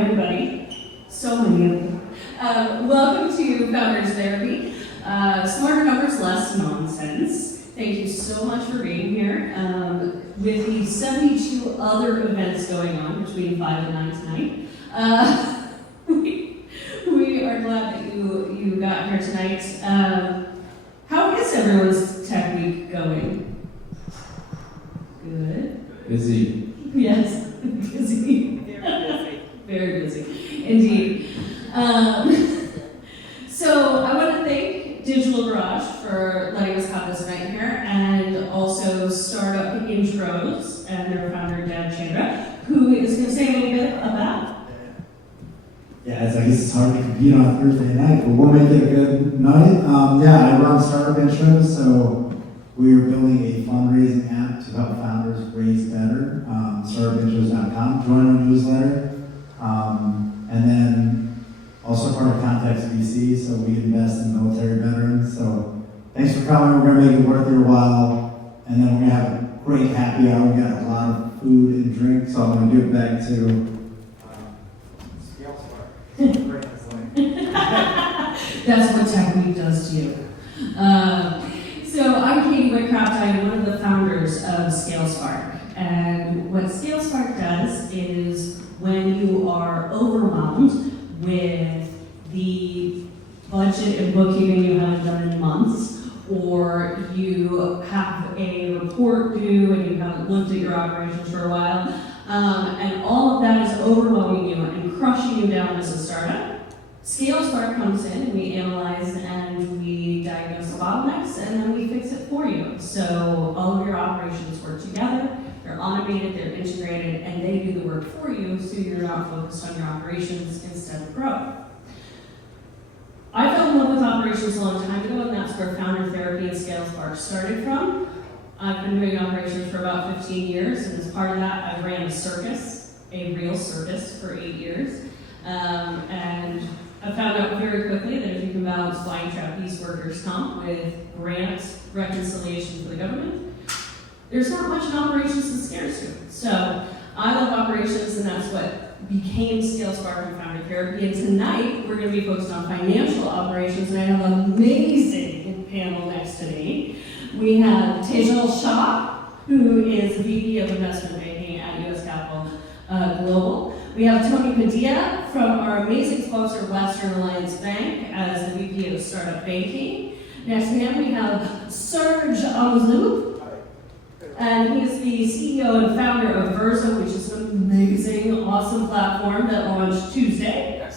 everybody. So many of them. Welcome to Founders Therapy. Smarter numbers, less nonsense. Thank you so much for being here. With the 72 other events going on between 5 and 9 tonight, we are glad that you got here tonight. How is everyone's tech week going? Good. Busy. Yes, busy. Very busy, indeed. So I want to thank Digital Garage for letting us have this night here, and also Startup Intros and their founder, Deb Chandra, who is going to say a little bit about. Yeah, I guess it's hard to compete on a Thursday night, but we'll make it a good night. I run Startup Intros, so we are building a fundraising app to help founders raise better. Startupintros.com, join our newsletter. And then also part of Context VC, so we invest in military veterans. So thanks for coming. We're going to make it worth your while. And then we're going to have a great happy hour. We got a lot of food and drink, so I'm going to give it back to That's what Tech Week does to you. So I'm Katie Whitcraft. I am one of the founders of ScaleSpark. And what ScaleSpark does is when you are overwhelmed with the budget and bookkeeping you haven't done in months, or you have a report due and you haven't looked at your operations for a while, and all of that is overwhelming you and crushing you down as a startup, ScaleSpark comes in and we analyze and we diagnose the bottlenecks and then we fix it for you. So all of your operations work together, they're automated, they're integrated, and they do the work for you so you're not focused on your operations instead of growth. I fell in love with operations a long time ago, and that's where Founder Therapy and ScaleSpark started from. I've been doing operations for about 15 years, and as part of that, I ran a circus, a real circus, for 8 years. And I found out very quickly that if you can balance flying trapeze workers' comp with grant reconciliation for the government, there's not much in operations that scares you. So I love operations, and that's what became ScaleSpark and Founder Therapy. And tonight, we're going to be focused on financial operations, and I have an amazing panel next to me. We have Tejal Shah, who is VP of Investment Banking at US Capital Global. We have Tony Padilla from our amazing sponsor, Western Alliance Bank, as the VP of Startup Banking. Next to him, we have Serge Amzoub, and he's the CEO and founder of Versa, which is an amazing, awesome platform that launched Tuesday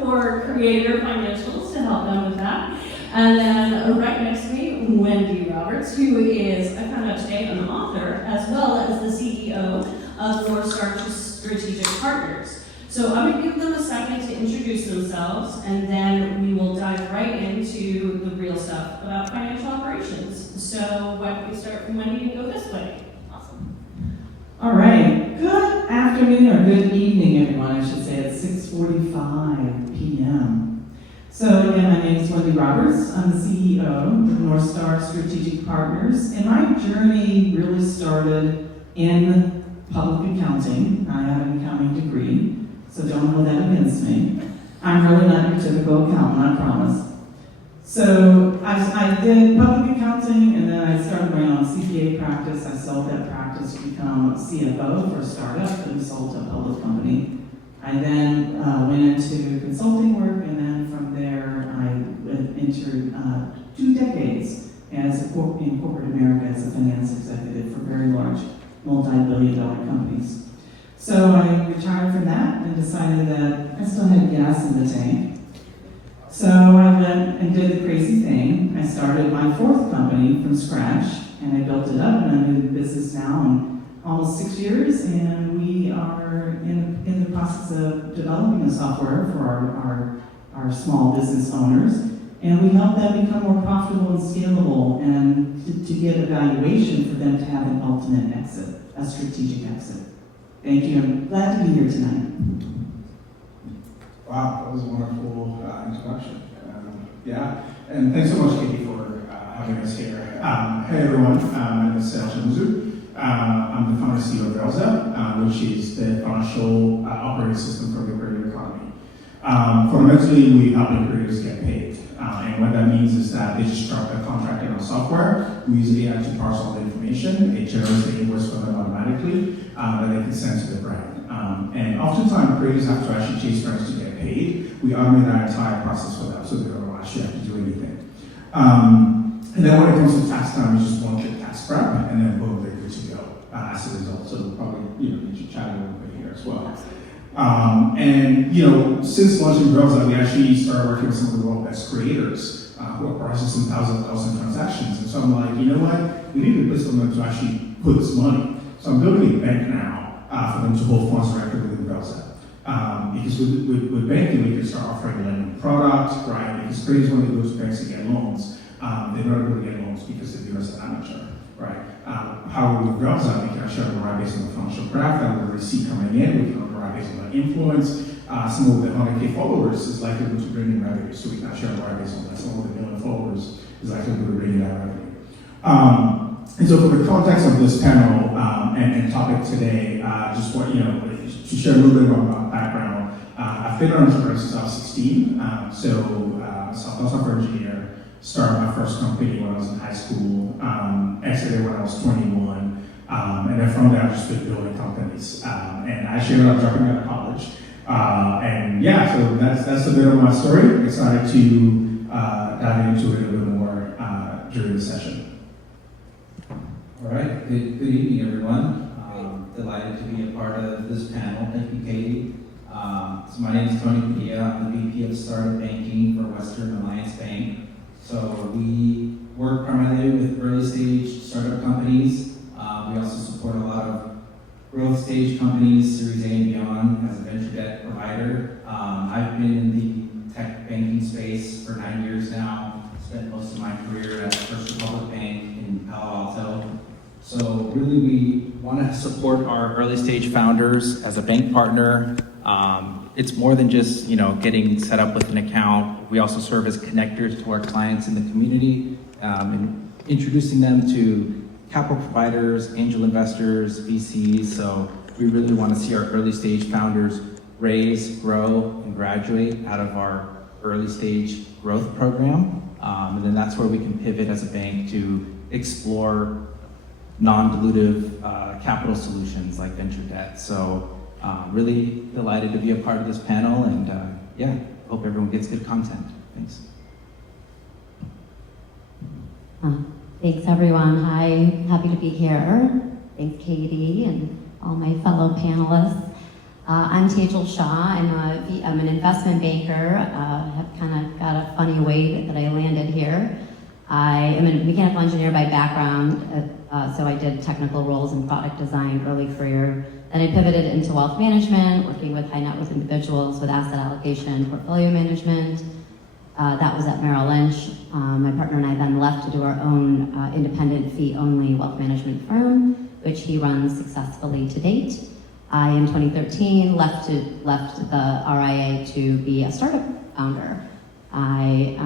for creator financials to help them with that. And then right next to me, Wendy Roberts, who is, I found out today, an author, as well as the CEO of North Star Strategic Partners. So I'm going to give them a second to introduce themselves, and then we will dive right into the real stuff about financial operations. So why don't we start from Wendy and go this way? Awesome. All right. Good afternoon or good evening, everyone. I should say it's 6:45 p.m. So again, my name is Wendy Roberts. I'm the CEO of North Star Strategic Partners, and my journey really started in public accounting. I have an accounting degree, so don't hold that against me. I'm really not your typical accountant, I promise. So I did public accounting, and then I started my own CPA practice. I sold that practice to become CFO for a startup that we sold to a public company. I then went into consulting work, and then from there I entered 2 decades in corporate America as a finance executive for very large multi-billion-dollar companies. So I retired from that and decided that I still had gas in the tank. So I went and did the crazy thing. I started my 4th company from scratch, and I built it up, and I've been in business now in almost 6 years, and we are in the process of developing a software for our small business owners, and we help them become more profitable and scalable, and to get a valuation for them to have an ultimate exit, a strategic exit. Thank you. I'm glad to be here tonight. Wow, that was a wonderful introduction. And thanks so much, Katie, for having us here. Hey everyone, my name is Serge Amzoub. I'm the founder CEO of Velza, which is the financial operating system for the creator economy. Fundamentally, we help the creators get paid. And what that means is that they just start a contract in our software. We use AI to parse all the information. It generates the invoice for them automatically that they can send to the brand. And oftentimes, creators have to actually chase brands to get paid. We automate that entire process for them, so they don't actually have to do anything. And then when it comes to tax time, you just want the tax prep, and then boom, they're good to go as a result. So we'll probably, you should chat a little bit here as well. And since launching Drudge, we actually started working with some of the world's best creators who are processing thousands of transactions. And so I'm like, you know what? We need to put someone to actually put this money. So I'm building a bank now for them to hold funds directly within Drudge. Because with banking, we can start offering lending products, right? Because creators, when they go to banks to get loans, they're not able to get loans because they view us as an amateur, right? How we with Drudge, we can actually underwrite based on the financial graph that we receive coming in. We can underwrite based on the influence. Some of the 100K followers is likely to bring in revenue, so we can actually underwrite based on that. Some of the million followers is likely to bring in that revenue. And so for the context of this panel and topic today, just what, to share a little bit about my background. I've been an entrepreneur since I was 16. Software engineer, started my first company when I was in high school, exited when I was 21, and then from there I've just been building companies. And I actually ended up dropping out of college. So that's a bit of my story. Excited to dive into it a little bit more during the session. All right, good evening, everyone. Delighted to be a part of this panel. Thank you, Katie. So my name is Tony Padilla. I'm the VP of Startup Banking for Western Alliance Bank. So we work primarily with early stage startup companies. We also support a lot of growth stage companies, Series A and beyond, as a venture debt provider. I've been in the tech banking space for 9 years now. Spent most of my career at First Republic Bank in Palo Alto. So really, we want to support our early stage founders as a bank partner. It's more than just getting set up with an account. We also serve as connectors to our clients in the community, and introducing them to capital providers, angel investors, VCs. So we really want to see our early stage founders raise, grow, and graduate out of our early stage growth program. And then that's where we can pivot as a bank to explore non-dilutive capital solutions like venture debt. So really delighted to be a part of this panel, and hope everyone gets good content. Thanks. Thanks everyone. Hi, happy to be here. Thanks Katie and all my fellow panelists. I'm Tejal Shah. I'm an investment banker. Have kind of got a funny way that I landed here. I am a mechanical engineer by background, so I did technical roles in product design early career. Then I pivoted into wealth management, working with high net worth individuals with asset allocation, portfolio management. That was at Merrill Lynch. My partner and I then left to do our own independent fee-only wealth management firm, which he runs successfully to date. I, in 2013, left the RIA to be a startup founder. I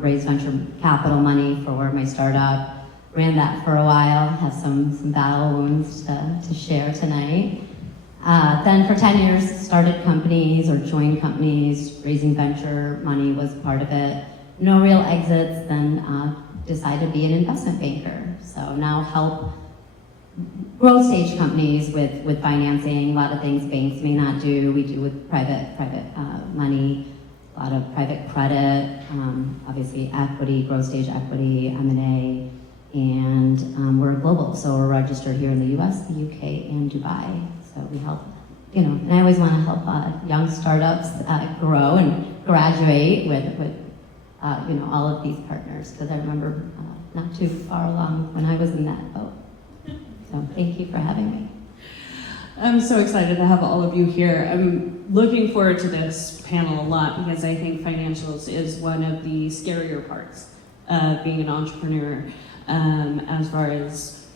raised venture capital money for my startup, ran that for a while, have some battle wounds to share tonight. Then for 10 years, started companies or joined companies, raising venture money was part of it. No real exits, then decided to be an investment banker. So now help growth stage companies with financing, a lot of things banks may not do. We do with private money, a lot of private credit, obviously equity, growth stage equity, M&A, and we're global. So we're registered here in the US, the UK, and Dubai. So we help, and I always want to help young startups grow and graduate with all of these partners, because I remember not too far along when I was in that boat. So thank you for having me. I'm so excited to have all of you here. I'm looking forward to this panel a lot because I think financials is one of the scarier parts of being an entrepreneur, as far as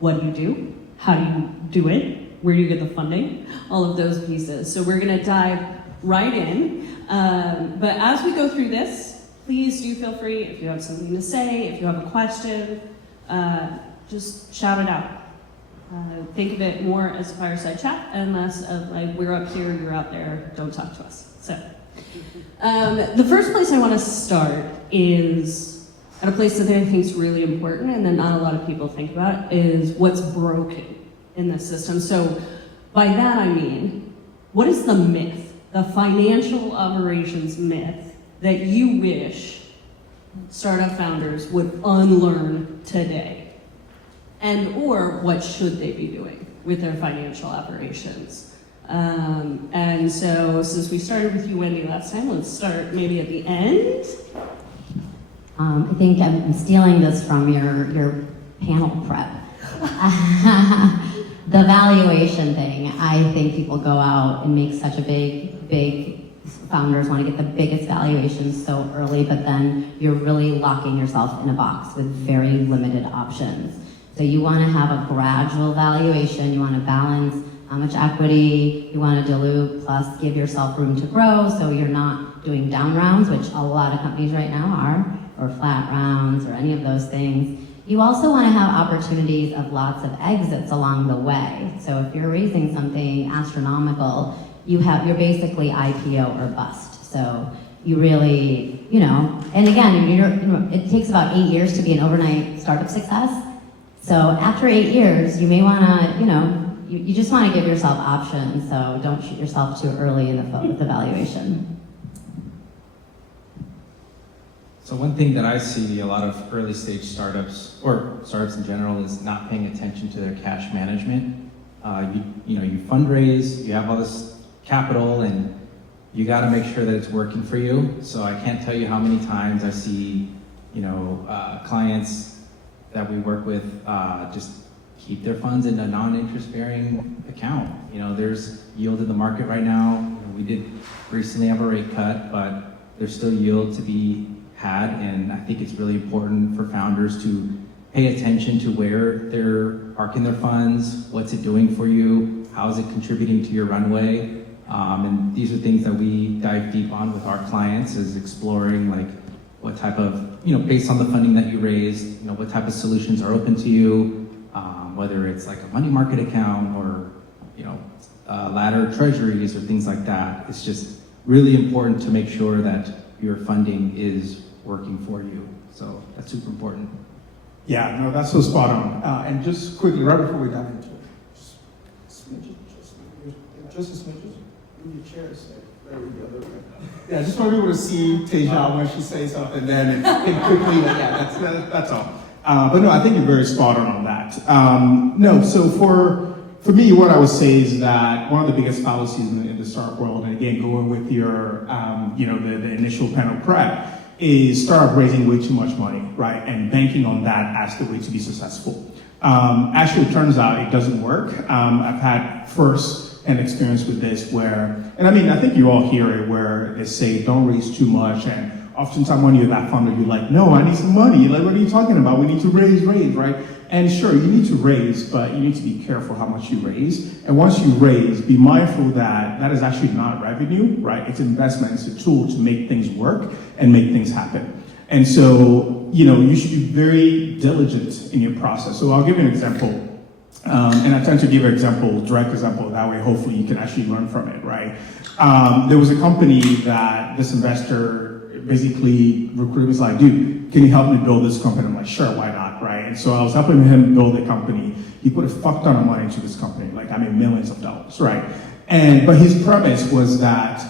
what do you do, how do you do it, where do you get the funding, all of those pieces. So we're gonna dive right in. But as we go through this, please do feel free, if you have something to say, if you have a question, just shout it out. Think of it more as a fireside chat and less of like, we're up here, you're out there, don't talk to us. So, the first place I want to start is at a place that I think is really important and that not a lot of people think about is what's broken in this system. So by that I mean, what is the myth, the financial operations myth that you wish startup founders would unlearn today? And or what should they be doing with their financial operations? And so since we started with you, Wendy, last time, let's start maybe at the end. I think I'm stealing this from your panel prep. The valuation thing, I think people go out and make such a big, founders want to get the biggest valuations so early, but then you're really locking yourself in a box with very limited options. So you want to have a gradual valuation, you want to balance how much equity you want to dilute, plus give yourself room to grow so you're not doing down rounds, which a lot of companies right now are, or flat rounds, or any of those things. You also want to have opportunities of lots of exits along the way. So if you're raising something astronomical, you're basically IPO or bust. So you really, and again, it takes about 8 years to be an overnight startup success. So after 8 years, you may want to, you just want to give yourself options. So don't shoot yourself too early in the valuation. So one thing that I see a lot of early stage startups, or startups in general, is not paying attention to their cash management. You fundraise, you have all this capital, and you got to make sure that it's working for you. So I can't tell you how many times I see, clients that we work with just keep their funds in a non-interest bearing account. There's yield in the market right now. We did recently have a rate cut, but there's still yield to be had, and I think it's really important for founders to pay attention to where they're parking their funds, what's it doing for you, how is it contributing to your runway, and these are things that we dive deep on with our clients, is exploring like what type of, based on the funding that you raised, what type of solutions are open to you, whether it's like a money market account or, ladder treasuries or things like that. It's just really important to make sure that your funding is working for you. So that's super important. Yeah, no, that's so spot on. And just quickly, right before we dive into it, just a smidgen. Move your chair, so there we go. There we go. Yeah, I just want people to see Teja when she says something, then and quickly, that's all. But no, I think you're very spot on that. No, so for me, what I would say is that one of the biggest fallacies in the startup world, and again, going with your, the initial panel prep, is startup raising way too much money, right? And banking on that as the way to be successful. Actually, it turns out it doesn't work. I've had first-hand experience with this where, and I think you all hear it, where they say don't raise too much, and oftentimes when you're that founder, you're like, no, I need some money. Like, what are you talking about? We need to raise, right? And sure, you need to raise, but you need to be careful how much you raise. And once you raise, be mindful that that is actually not revenue, right? It's investment. It's a tool to make things work and make things happen. And so, you should be very diligent in your process. So I'll give you an example. And I tend to give an example, direct example, that way hopefully you can actually learn from it, right? There was a company that this investor basically recruited, was like, dude, can you help me build this company? I'm like, sure, why not, right? And so I was helping him build a company. He put a fuck ton of money into this company, millions of dollars, right? But his premise was that,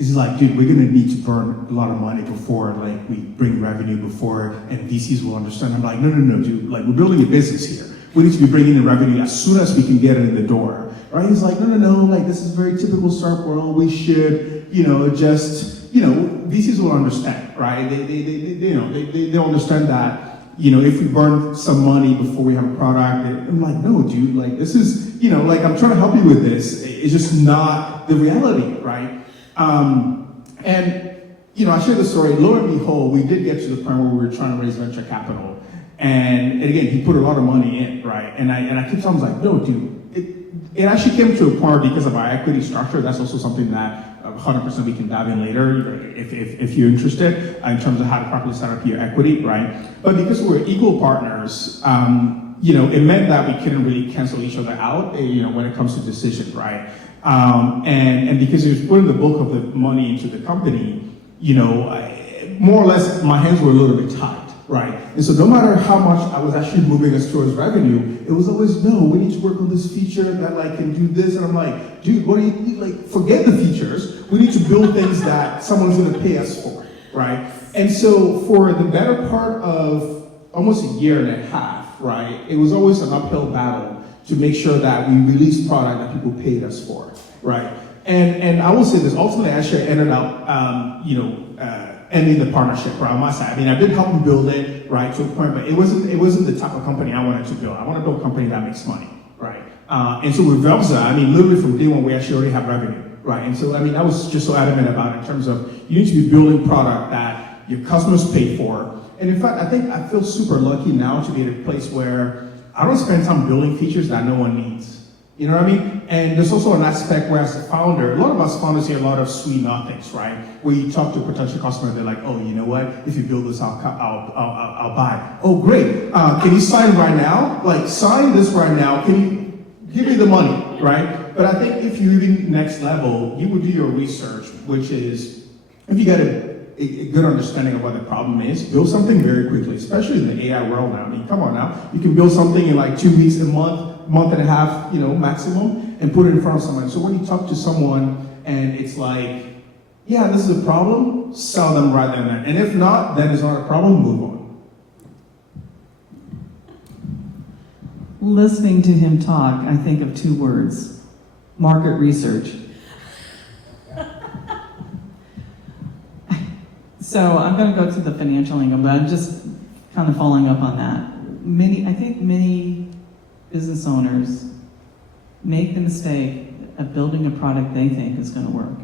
it's like, dude, we're gonna need to burn a lot of money before we bring revenue before, and VCs will understand. I'm like, no, dude, we're building a business here. We need to be bringing in revenue as soon as we can get it in the door, right? He's like, no, this is very typical startup world. We should, VCs will understand, right? They'll understand that, if we burn some money before we have a product, I'm like, no, dude, this is, I'm trying to help you with this. It's just not the reality, right? I shared the story. Lo and behold, we did get to the point where we were trying to raise venture capital. And again, he put a lot of money in, right? And I kept telling him, like, no, dude, it actually came to a point because of our equity structure. That's also something that 100% we can dive in later if you're interested in terms of how to properly set up your equity, right? But because we're equal partners, it meant that we couldn't really cancel each other out, when it comes to decisions, right? And because he was putting the bulk of the money into the company, more or less my hands were a little bit tied, right? And so no matter how much I was actually moving us towards revenue, it was always, no, we need to work on this feature that can do this. And I'm like, dude, what do you forget the features. We need to build things that someone's gonna pay us for, right? And so for the better part of almost a year and a half, right, it was always an uphill battle to make sure that we released product that people paid us for, right? And I will say this, ultimately, I actually ended up, ending the partnership right on my side. I mean, I did help him build it, right, to a point, but it wasn't the type of company I wanted to build. I want to build a company that makes money, right? And so with Velza, I mean, literally from day one, we actually already have revenue, right? And so, I mean, I was just so adamant about it in terms of you need to be building product that your customers pay for. And in fact, I feel super lucky now to be at a place where I don't spend time building features that no one needs. You know what I mean? And there's also an aspect where as a founder, a lot of us founders hear a lot of sweet nothings, right? Where you talk to a potential customer, they're like, oh, you know what? If you build this, I'll buy. Oh, great. Can you sign right now? Sign this right now. Can you give me the money, right? But I think if you're even next level, you would do your research, which is, if you get a good understanding of what the problem is, build something very quickly, especially in the AI world now. I mean, come on now. You can build something in 2 weeks, a month and a half, maximum, and put it in front of someone. So when you talk to someone and it's like, yeah, this is a problem, sell them right then and there. And if not, then it's not a problem, move on. Listening to him talk, I think of 2 words: market research. So I'm going to go to the financial angle, but I'm just kind of following up on that. I think many business owners make the mistake of building a product they think is going to work,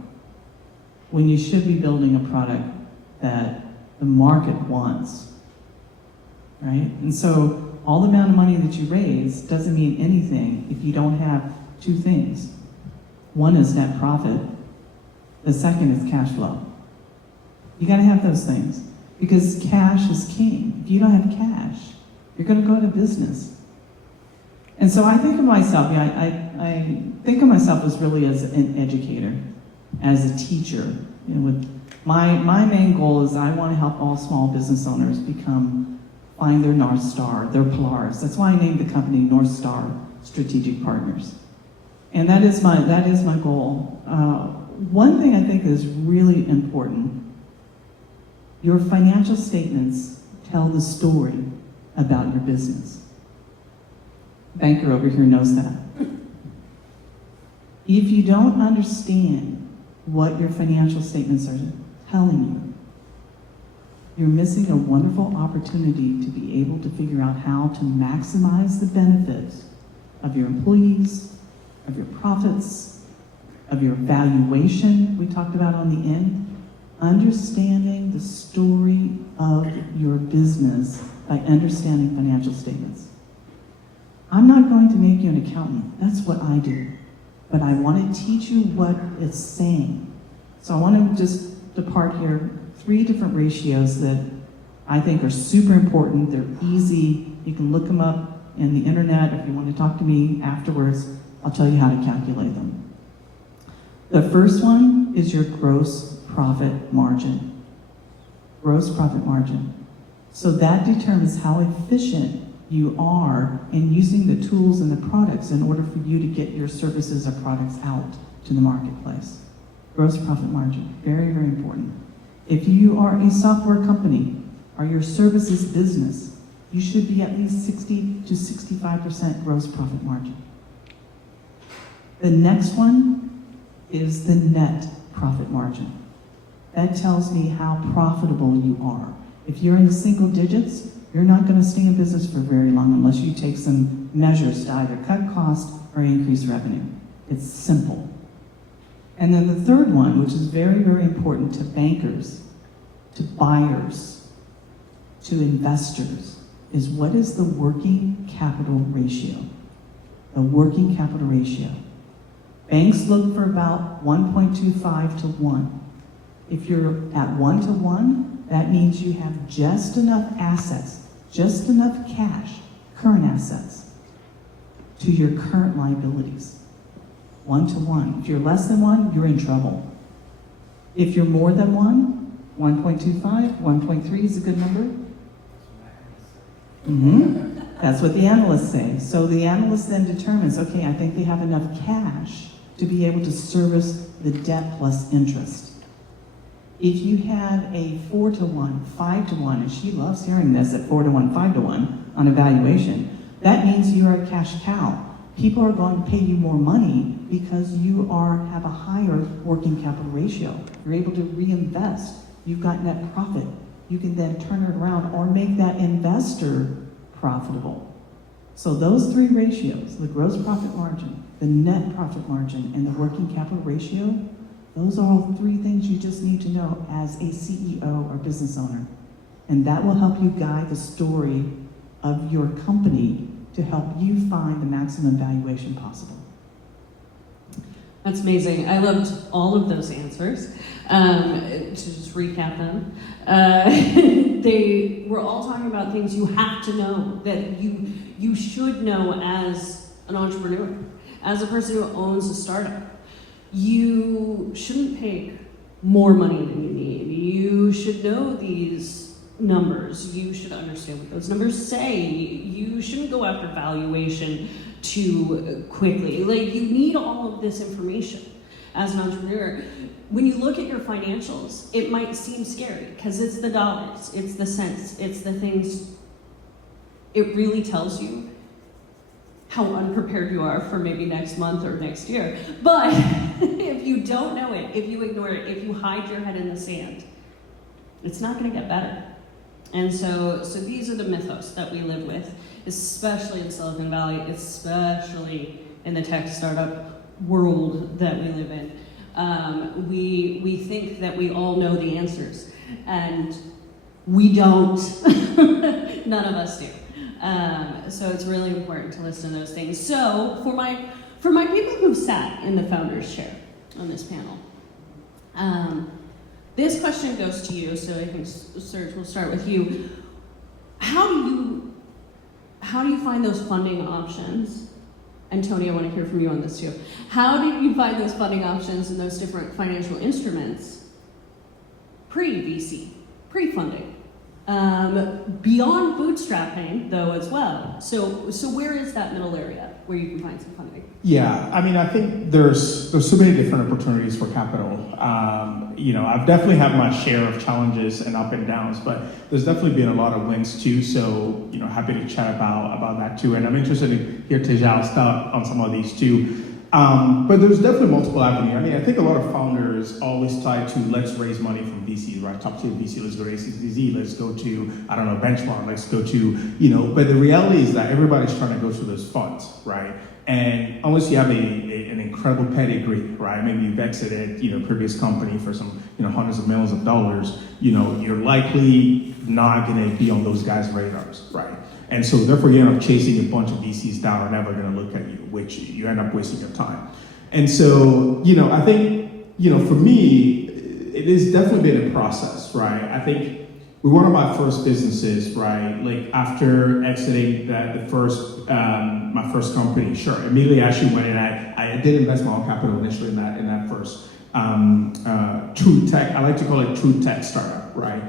when you should be building a product that the market wants, right? And so all the amount of money that you raise doesn't mean anything if you don't have 2 things. One is net profit. The second is cash flow. You got to have those things, because cash is king. If you don't have cash, you're going to go out of business. And so I think of myself, I think of myself as really as an educator, as a teacher. With my main goal is I want to help all small business owners find their North Star, their Polaris. That's why I named the company North Star Strategic Partners. And that is my goal. One thing I think is really important: your financial statements tell the story about your business. Banker over here knows that. If you don't understand what your financial statements are telling you, you're missing a wonderful opportunity to be able to figure out how to maximize the benefits of your employees, of your profits, of your valuation we talked about on the end. Understanding the story of your business by understanding financial statements. I'm not going to make you an accountant. That's what I do. But I want to teach you what it's saying. So I want to just depart here 3 different ratios that I think are super important. They're easy. You can look them up in the internet. If you want to talk to me afterwards, I'll tell you how to calculate them. The first one is your gross profit margin. Gross profit margin. So that determines how efficient you are in using the tools and the products in order for you to get your services or products out to the marketplace. Gross profit margin, very, very important. If you are a software company or your services business, you should be at least 60 to 65% gross profit margin. The next one is the net profit margin. That tells me how profitable you are. If you're in the single digits, you're not going to stay in business for very long unless you take some measures to either cut costs or increase revenue. It's simple. And then the third one, which is very, very important to bankers, to buyers, to investors, is what is the working capital ratio? The working capital ratio. Banks look for about 1.25 to 1. If you're at 1 to 1, that means you have just enough assets, just enough cash current assets to your current liabilities. 1 to 1. If you're less than 1, you're in trouble. If you're more than 1, 1.25, 1.3 is a good number. That's what the analysts say. So the analyst then determines, okay, I think they have enough cash to be able to service the debt plus interest. If you have a 4 to 1, 5 to 1, and she loves hearing this at 4 to 1, 5 to 1 on evaluation, that means you're a cash cow. People are going to pay you more money because you have a higher working capital ratio. You're able to reinvest. You've got net profit. You can then turn it around or make that investor profitable. So those 3 ratios, the gross profit margin, the net profit margin, and the working capital ratio, those are all 3 things you just need to know as a CEO or business owner. And that will help you guide the story of your company to help you find the maximum valuation possible. That's amazing. I loved all of those answers. To just recap them, they were all talking about things you have to know, that you should know as an entrepreneur, as a person who owns a startup. You shouldn't pay more money than you need. You should know these numbers. You should understand what those numbers say. You shouldn't go after valuation too quickly. Like, you need all of this information as an entrepreneur. When you look at your financials, it might seem scary because it's the dollars, it's the cents, it's the things. It really tells you how unprepared you are for maybe next month or next year. But if you don't know it, if you ignore it, if you hide your head in the sand, it's not going to get better. And so these are the mythos that we live with, especially in Silicon Valley, especially in the tech startup world that we live in. We think that we all know the answers, and we don't. None of us do. So it's really important to listen to those things. So for my people who've sat in the founder's chair on this panel, this question goes to you. So I think, Serge, we'll start with you. How do you find those funding options? And Tony, I want to hear from you on this too. How did you find those funding options and those different financial instruments pre-VC, pre-funding? Beyond bootstrapping, though, as well. So where is that middle area where you can find some funding? Yeah, I mean, I think there's so many different opportunities for capital. I've definitely had my share of challenges and up and downs, but there's definitely been a lot of wins too. So, happy to chat about that too. And I'm interested to hear Tejal's thought on some of these too. But there's definitely multiple avenues. I mean, I think a lot of founders always try to, let's raise money from VCs, right? Top tier VC, let's go to ACCZ, let's go to, Benchmark, let's go to, but the reality is that everybody's trying to go through those funds, right? And unless you have an incredible pedigree, right? Maybe you've exited, previous company for some, hundreds of millions of dollars, you're likely not going to be on those guys' radars, right? And so therefore you end up chasing a bunch of VCs down are never going to look at you, which you end up wasting your time. And so, I think, for me, it has definitely been a process, right? I think with one of my first businesses, right, like after exiting my first company, sure, immediately I actually went in, I did invest my own capital initially in that first true tech, I like to call it true tech startup, right?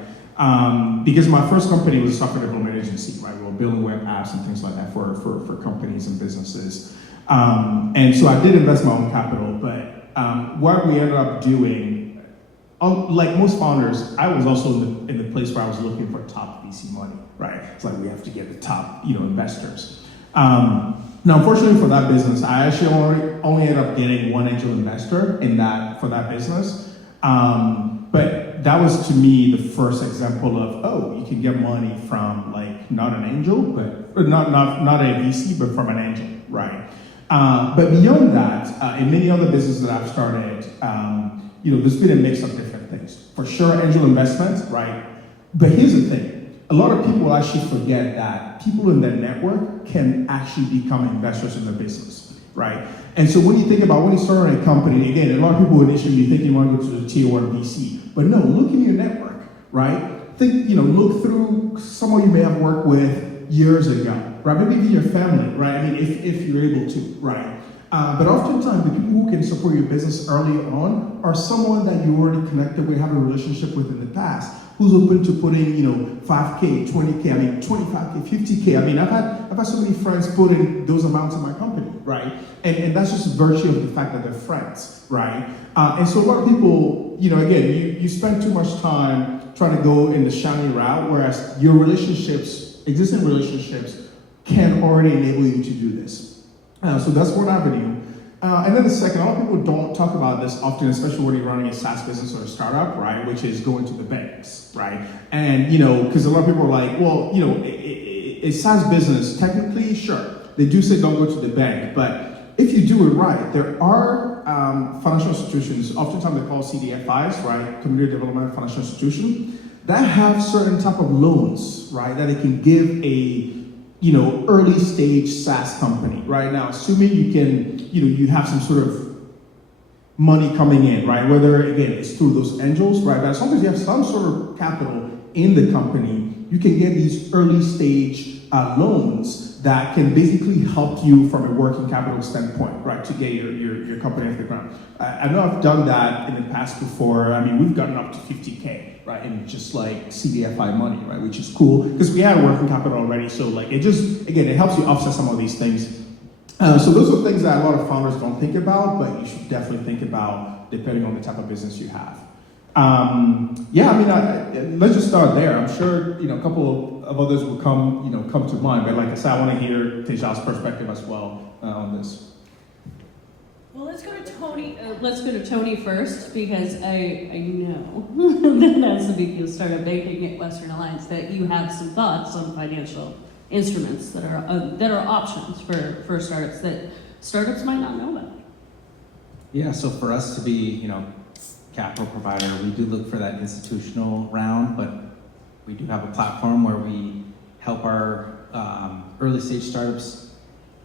Because my first company was a software development agency, right? We were building web apps and things like that for companies and businesses. And so I did invest my own capital, but what we ended up doing, like most founders, I was also in the place where I was looking for top VC money, right? It's like we have to get the top, investors. Now, unfortunately for that business, I actually only ended up getting one angel investor for that business. But that was to me the first example of, you can get money from like not an angel, but not a VC, but from an angel, right? But beyond that, in many other businesses that I've started, there's been a mix of different things. For sure, angel investments, right? But here's the thing. A lot of people actually forget that people in their network can actually become investors in their business, right? And so when you think about when you start a company, again, a lot of people initially be thinking you want to go to the tier 1 VC. But no, look in your network, right? Look through someone you may have worked with years ago, right? Maybe even your family, right? I mean, if you're able to, right? But oftentimes, the people who can support your business early on are someone that you already connected with, have a relationship with in the past, who's open to putting, 5K, 20K, I mean, 25K, 50K. I mean, I've had so many friends put in those amounts in my company, right? And that's just virtue of the fact that they're friends, right? And so a lot of people, again, you spend too much time trying to go in the shiny route, whereas your existing relationships, can already enable you to do this. So that's one avenue. And then the second, a lot of people don't talk about this often, especially when you're running a SaaS business or a startup, right? Which is going to the banks, right? And, because a lot of people are like, well, a SaaS business, technically, sure, they do say don't go to the bank, but if you do it right, there are financial institutions, oftentimes they're called CDFIs, right? Community Development Financial Institution, that have certain type of loans, right? That they can give a early stage SaaS company, right? Now, assuming you can, you have some sort of money coming in, right? Whether, again, it's through those angels, right? But as long as you have some sort of capital in the company, you can get these early stage loans that can basically help you from a working capital standpoint, right? To get your company off the ground. I know I've done that in the past before. I mean, we've gotten up to 50K. Right, and just like CDFI money, right, which is cool because we had working capital already. So like it helps you offset some of these things. So those are things that a lot of founders don't think about, but you should definitely think about depending on the type of business you have. Let's just start there. I'm sure a couple of others will come to mind, but like I said, I want to hear Tejal's perspective as well on this. Well, let's go to Tony. Let's go to Tony first because I know that as the VP of Startup Banking at Western Alliance, that you have some thoughts on financial instruments that are options for startups that startups might not know about. Yeah, so for us to be, capital provider, we do look for that institutional round, but we do have a platform where we help our early stage startups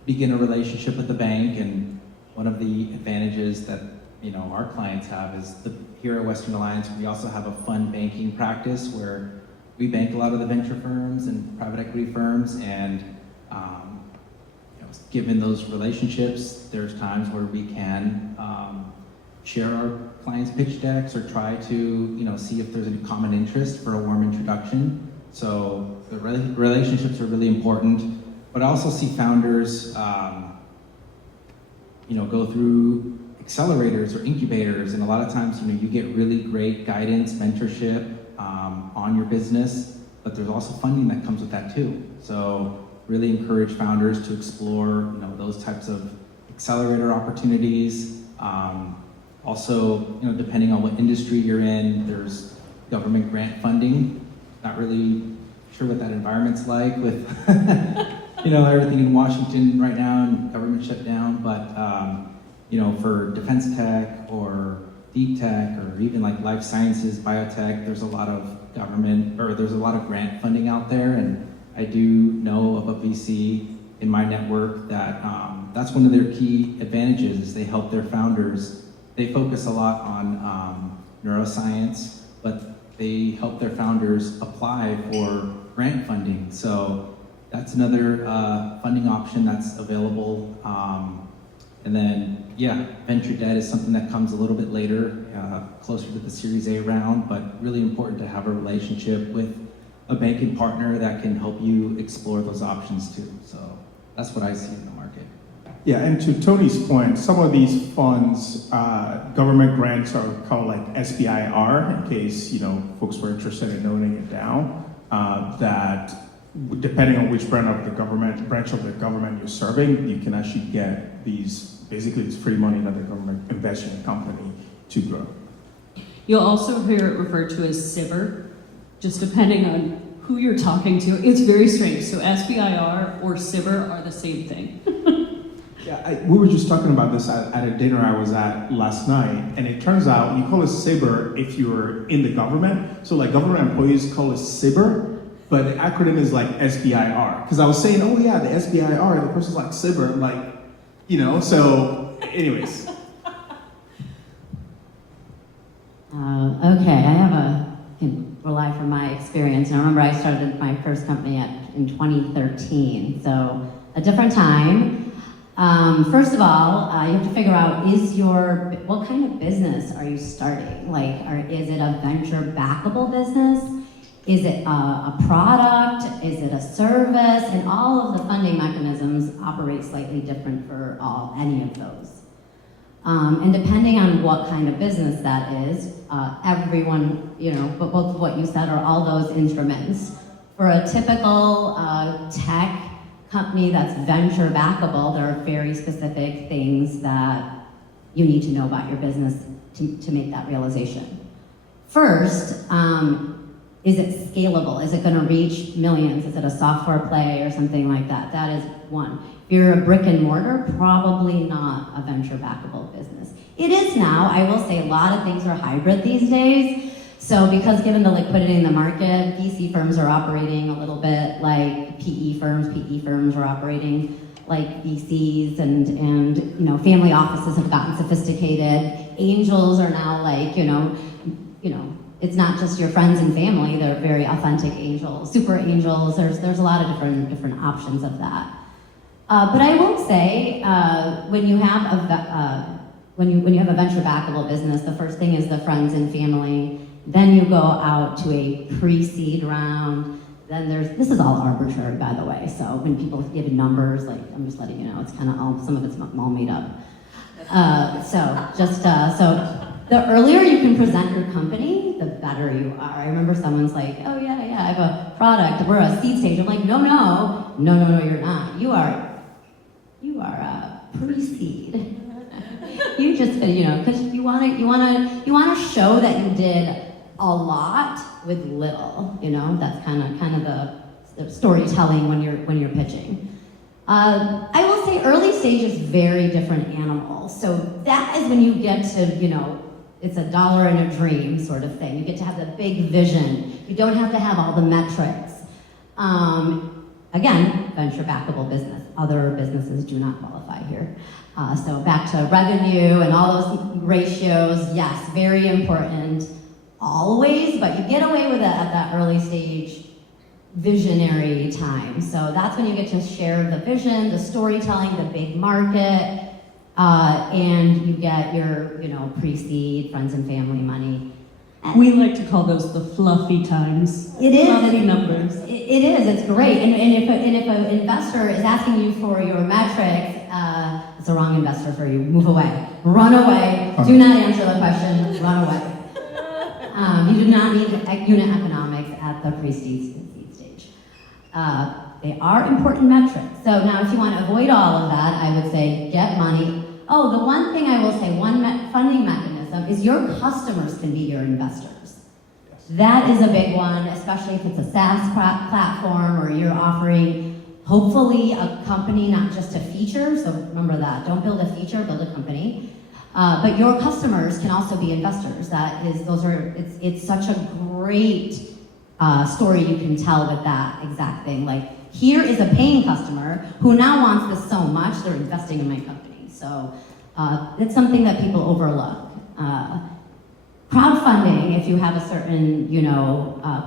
begin a relationship with the bank. And one of the advantages that our clients have is here at Western Alliance, we also have a fund banking practice where we bank a lot of the venture firms and private equity firms, and given those relationships, there's times where we can share our clients' pitch decks or try to see if there's any common interest for a warm introduction. So the relationships are really important, but I also see founders go through accelerators or incubators, and a lot of times, you get really great guidance, mentorship on your business, but there's also funding that comes with that too. So really encourage founders to explore, those types of accelerator opportunities. Also, depending on what industry you're in, there's government grant funding. Not really sure what that environment's like with everything in Washington right now and government shutdown, but for defense tech or deep tech or even like life sciences, biotech, there's a lot of there's a lot of grant funding out there. And I do know of a VC in my network that that's one of their key advantages is they help their founders. They focus a lot on neuroscience, but they help their founders apply for grant funding. So that's another funding option that's available. And then, venture debt is something that comes a little bit later, closer to the Series A round, but really important to have a relationship with a banking partner that can help you explore those options too. So that's what I see in the market. Yeah, and to Tony's point, some of these funds, government grants are called like SBIR, in case folks were interested in noting it down. That depending on which branch of the government you're serving, you can actually get these. Basically, it's free money that the government invests in a company to grow. You'll also hear it referred to as SIBR, just depending on who you're talking to. It's very strange. So SBIR or SIBR are the same thing. We were just talking about this at a dinner I was at last night, and it turns out you call it SIBR if you're in the government. So like government employees call it SIBR, but the acronym is like SBIR. Because I was saying, oh yeah, the SBIR, the person's like SIBR, I'm like, so anyways. Okay, I can rely from my experience. And I remember I started my first company in 2013, so a different time. First of all, you have to figure out, what kind of business are you starting? Like, is it a venture backable business? Is it a product? Is it a service? And all of the funding mechanisms operate slightly different for any of those. And depending on what kind of business that is, everyone, but both what you said are all those instruments. For a typical tech company that's venture backable, there are very specific things that you need to know about your business to make that realization. First, is it scalable? Is it going to reach millions? Is it a software play or something like that? That is one. If you're a brick and mortar, probably not a venture backable business. It is now. I will say a lot of things are hybrid these days. So because given the liquidity in the market, VC firms are operating a little bit like PE firms are operating like VCs, and family offices have gotten sophisticated. Angels are now like, it's not just your friends and family, they're very authentic angels, super angels. There's a lot of different options of that. But I will say, when you have a venture backable business, the first thing is the friends and family. Then you go out to a pre-seed round. Then this is all arbitrary, by the way. So when people give numbers, like I'm just letting you know, it's kind of some of it's all made up. So the earlier you can present your company, the better you are. I remember someone's like, oh yeah, I have a product. We're a seed stage. I'm like, no, you're not. You are pre-seed. You just, because you want to show that you did a lot with little. That's kind of the storytelling when you're pitching. I will say early stage is very different animal. So that is when you get to, it's a dollar and a dream sort of thing. You get to have the big vision. You don't have to have all the metrics. Again, venture backable business. Other businesses do not qualify here. So back to revenue and all those ratios, yes, very important always, but you get away with it at that early stage visionary time. So that's when you get to share the vision, the storytelling, the big market, and you get your, pre-seed, friends and family money. We like to call those the fluffy times. It is. Fluffy numbers. It is. It's great. And if an investor is asking you for your metrics, it's the wrong investor for you. Move away. Run away. Do not answer the question. Run away. You do not need unit economics at the pre-seed stage. They are important metrics. So now if you want to avoid all of that, I would say get money. Oh, the one thing I will say, funding mechanism is your customers can be your investors. That is a big one, especially if it's a SaaS platform or you're offering, hopefully, a company, not just a feature. So remember that. Don't build a feature, build a company. But your customers can also be investors. It's such a great story you can tell with that exact thing. Like, here is a paying customer who now wants this so much, they're investing in my company. So it's something that people overlook. Crowdfunding, if you have a certain,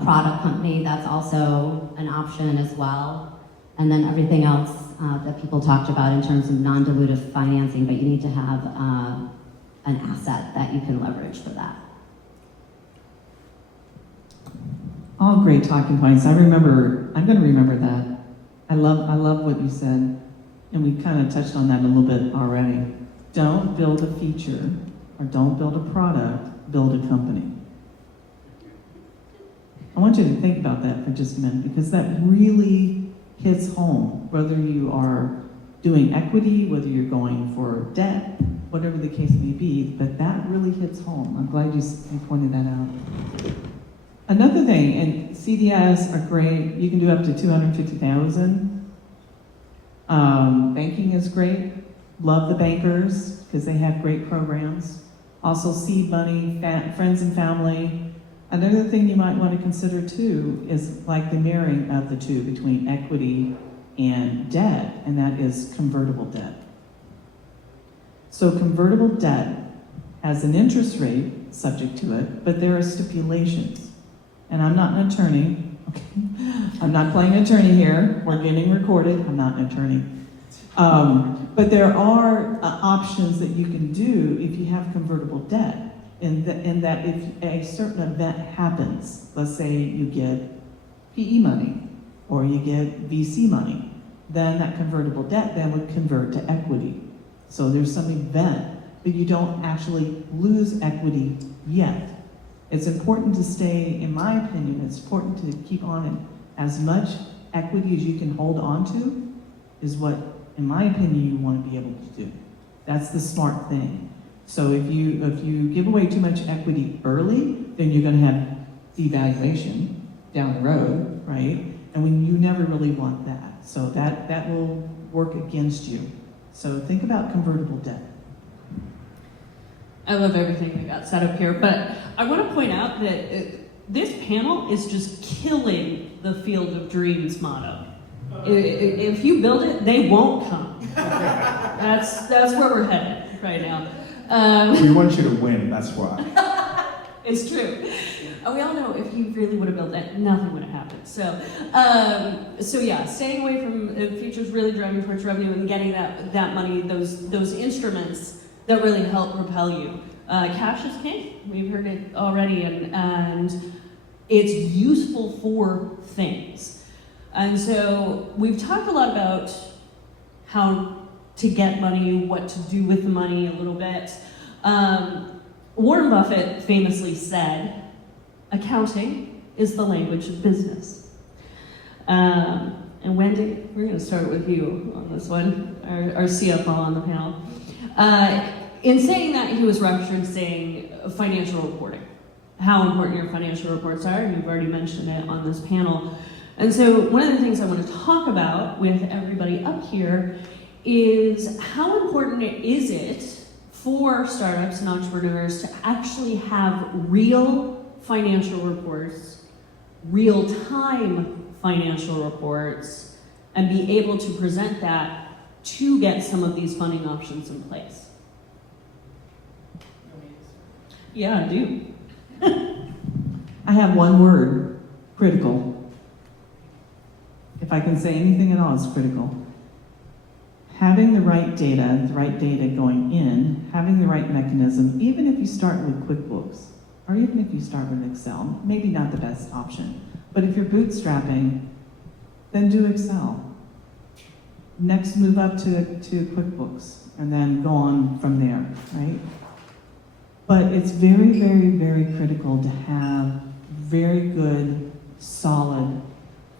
product company, that's also an option as well. And then everything else that people talked about in terms of non-dilutive financing, but you need to have an asset that you can leverage for that. All great talking points. I'm going to remember that. I love what you said, and we kind of touched on that a little bit already. Don't build a feature or don't build a product, build a company. I want you to think about that for just a minute, because that really hits home, whether you are doing equity, whether you're going for debt, whatever the case may be, but that really hits home. I'm glad you pointed that out. Another thing, and CDS are great, you can do up to $250,000. Banking is great. Love the bankers because they have great programs. Also seed money, friends and family. Another thing you might want to consider too is like the marrying of the two between equity and debt, and that is convertible debt. So convertible debt has an interest rate subject to it, but there are stipulations. And I'm not an attorney, okay? I'm not playing attorney here. We're getting recorded. I'm not an attorney. But there are options that you can do if you have convertible debt. In that if a certain event happens, let's say you get PE money or you get VC money, then that convertible debt then would convert to equity. So there's some event, but you don't actually lose equity yet. It's important to stay, in my opinion, it's important to keep on it. As much equity as you can hold on to is what, in my opinion, you want to be able to do. That's the smart thing. So if you give away too much equity early, then you're going to have devaluation down the road, right? And when you never really want that. So that will work against you. So think about convertible debt. I love everything that got set up here, but I want to point out that this panel is just killing the Field of Dreams motto. If you build it, they won't come. That's where we're headed right now. We want you to win, that's why. It's true. We all know if you really would have built that, nothing would have happened. So yeah, staying away from futures, really driving towards revenue and getting that money, those instruments that really help propel you. Cash is king. We've heard it already, and it's useful for things. And so we've talked a lot about how to get money, what to do with the money a little bit. Warren Buffett famously said, accounting is the language of business. And Wendy, we're going to start with you on this one, our CFO on the panel. In saying that, he was referencing financial reporting, how important your financial reports are, and you've already mentioned it on this panel. And so one of the things I want to talk about with everybody up here is how important is it for startups and entrepreneurs to actually have real financial reports, real-time financial reports, and be able to present that to get some of these funding options in place. Yeah, I do. I have one word, critical. If I can say anything at all, it's critical. Having the right data going in, having the right mechanism, even if you start with QuickBooks, or even if you start with Excel, maybe not the best option, but if you're bootstrapping, then do Excel. Next, move up to QuickBooks, and then go on from there, right? But it's very, very, very critical to have very good, solid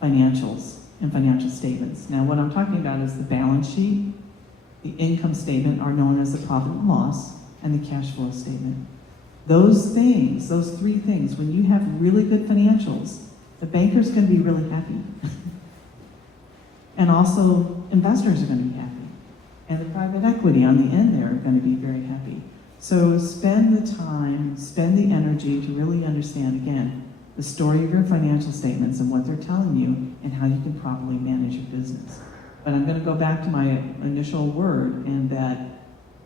financials and financial statements. Now, what I'm talking about is the balance sheet, the income statement are known as the profit and loss, and the cash flow statement. Those things, those three things, when you have really good financials, the banker's going to be really happy. And also, investors are going to be happy. And the private equity on the end there are going to be very happy. So spend the time, spend the energy to really understand, again, the story of your financial statements and what they're telling you and how you can properly manage your business. But I'm going to go back to my initial word, and that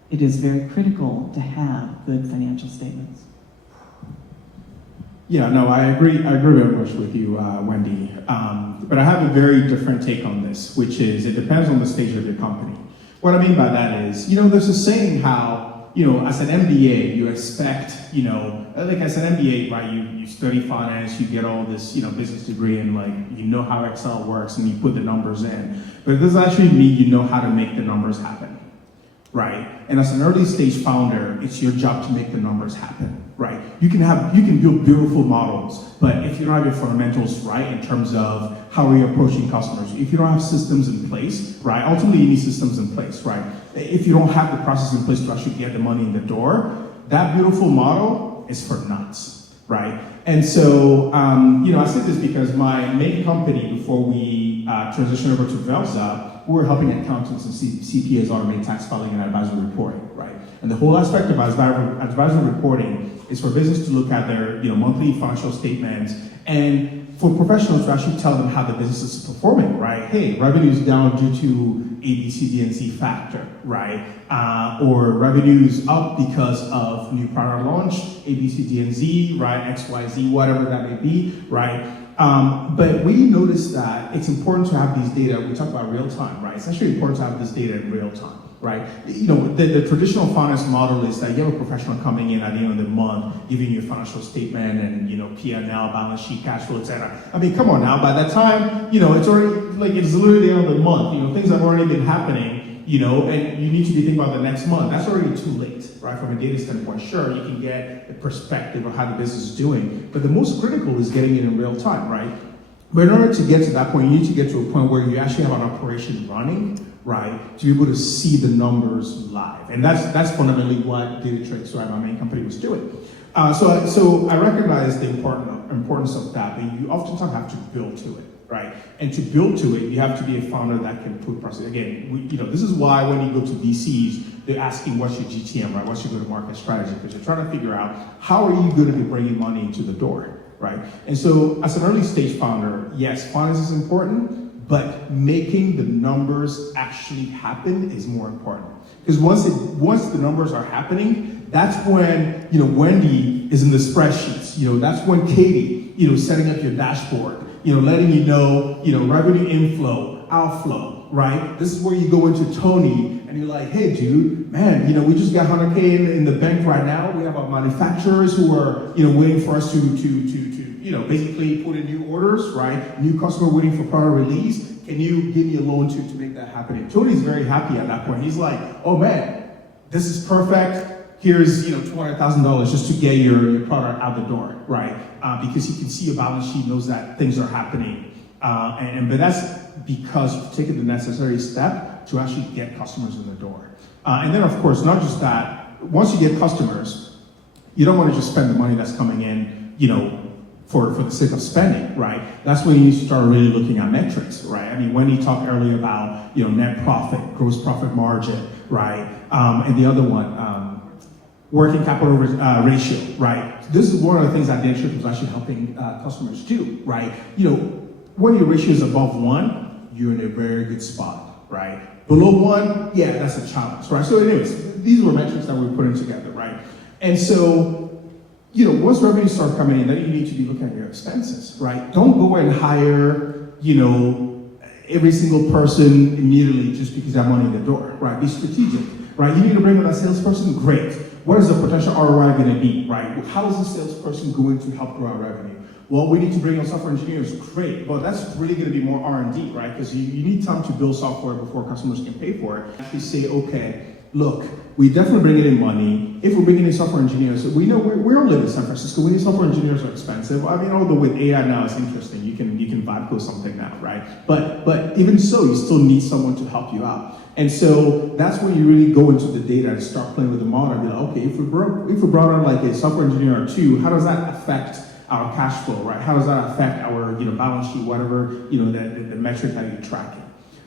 it is very critical to have good financial statements. Yeah, no, I agree very much with you, Wendy. But I have a very different take on this, which is it depends on the stage of your company. What I mean by that is, there's a saying how, as an MBA, you expect, like as an MBA, right, you study finance, you get all this, business degree, and how Excel works, and you put the numbers in. But it doesn't actually mean you know how to make the numbers happen, right? And as an early stage founder, it's your job to make the numbers happen, right? You can build beautiful models, but if you don't have your fundamentals right in terms of how are you approaching customers, if you don't have systems in place, right? Ultimately, you need systems in place, right? If you don't have the process in place to actually get the money in the door, that beautiful model is for nuts, right? And so, I said this because my main company, before we transitioned over to Velza, we were helping accountants and CPAs automate tax filing and advisory reporting, right? And the whole aspect of advisory reporting is for business to look at their monthly financial statements and for professionals to actually tell them how the business is performing, right? Hey, revenue is down due to A, B, C, D, and Z factor, right? Or revenue is up because of new product launch, A, B, C, D, and Z, right? X, Y, Z, whatever that may be, right? But we noticed that it's important to have these data. We talk about real time, right? It's actually important to have this data in real time, right? The traditional finance model is that you have a professional coming in at the end of the month, giving you a financial statement and P&L, balance sheet, cash flow, etc. I mean, come on now. By that time, it's already it's literally the end of the month. Things have already been happening. And you need to be thinking about the next month. That's already too late, right? From a data standpoint, sure, you can get a perspective of how the business is doing, but the most critical is getting it in real time, right? But in order to get to that point, you need to get to a point where you actually have an operation running, right? To be able to see the numbers live. And that's fundamentally what Datatrix, right, my main company, was doing. So I recognize the importance of that, but you oftentimes have to build to it. Right, and to build to it, you have to be a founder that can put process. Again, this is why when you go to VCs, they're asking what's your GTM, right? What's your go-to-market strategy? Because you're trying to figure out how are you going to be bringing money into the door, right? And so, as an early stage founder, yes, finance is important, but making the numbers actually happen is more important. Because once the numbers are happening, that's when Wendy is in the spreadsheets. That's when Katie, setting up your dashboard. Letting revenue inflow, outflow, right? This is where you go into Tony and you're like, hey, dude, man, we just got 100K in the bank right now. We have our manufacturers who are, waiting for us to basically put in new orders, right? New customer waiting for product release. Can you give me a loan to make that happen? And Tony's very happy at that point. He's like, oh man, this is perfect. Here's $200,000 just to get your product out the door, right? Because he can see your balance sheet, knows that things are happening, but that's because you've taken the necessary step to actually get customers in the door. And then, of course, not just that. Once you get customers, you don't want to just spend the money that's coming in, for the sake of spending, right? That's when you need to start really looking at metrics, right? I mean, Wendy talked earlier about net profit, gross profit margin, right? And the other one. Working capital ratio, right? This is one of the things that Datatrix was actually helping customers do, right? When your ratio is above 1, you're in a very good spot, right? Below 1, yeah, that's a challenge, right? So anyways, these were metrics that we're putting together, right? And so, once revenue starts coming in, then you need to be looking at your expenses, right? Don't go and hire, every single person immediately just because you have money in the door, right? Be strategic, right? You need to bring on a salesperson, great. What is the potential ROI going to be, right? How is the salesperson going to help grow our revenue? Well, we need to bring on software engineers, great, but that's really going to be more R&D, right? Because you need time to build software before customers can pay for it. Actually say, okay, look, we definitely bring in money. If we're bringing in software engineers, we know we all live in San Francisco. We need software engineers are expensive. I mean, although with AI now it's interesting, you can vibe code something now, right? But even so, you still need someone to help you out. And so that's when you really go into the data and start playing with the model and be like, okay, if we brought on like a software engineer or two, how does that affect our cash flow, right? How does that affect our balance sheet, whatever the metric that you're tracking?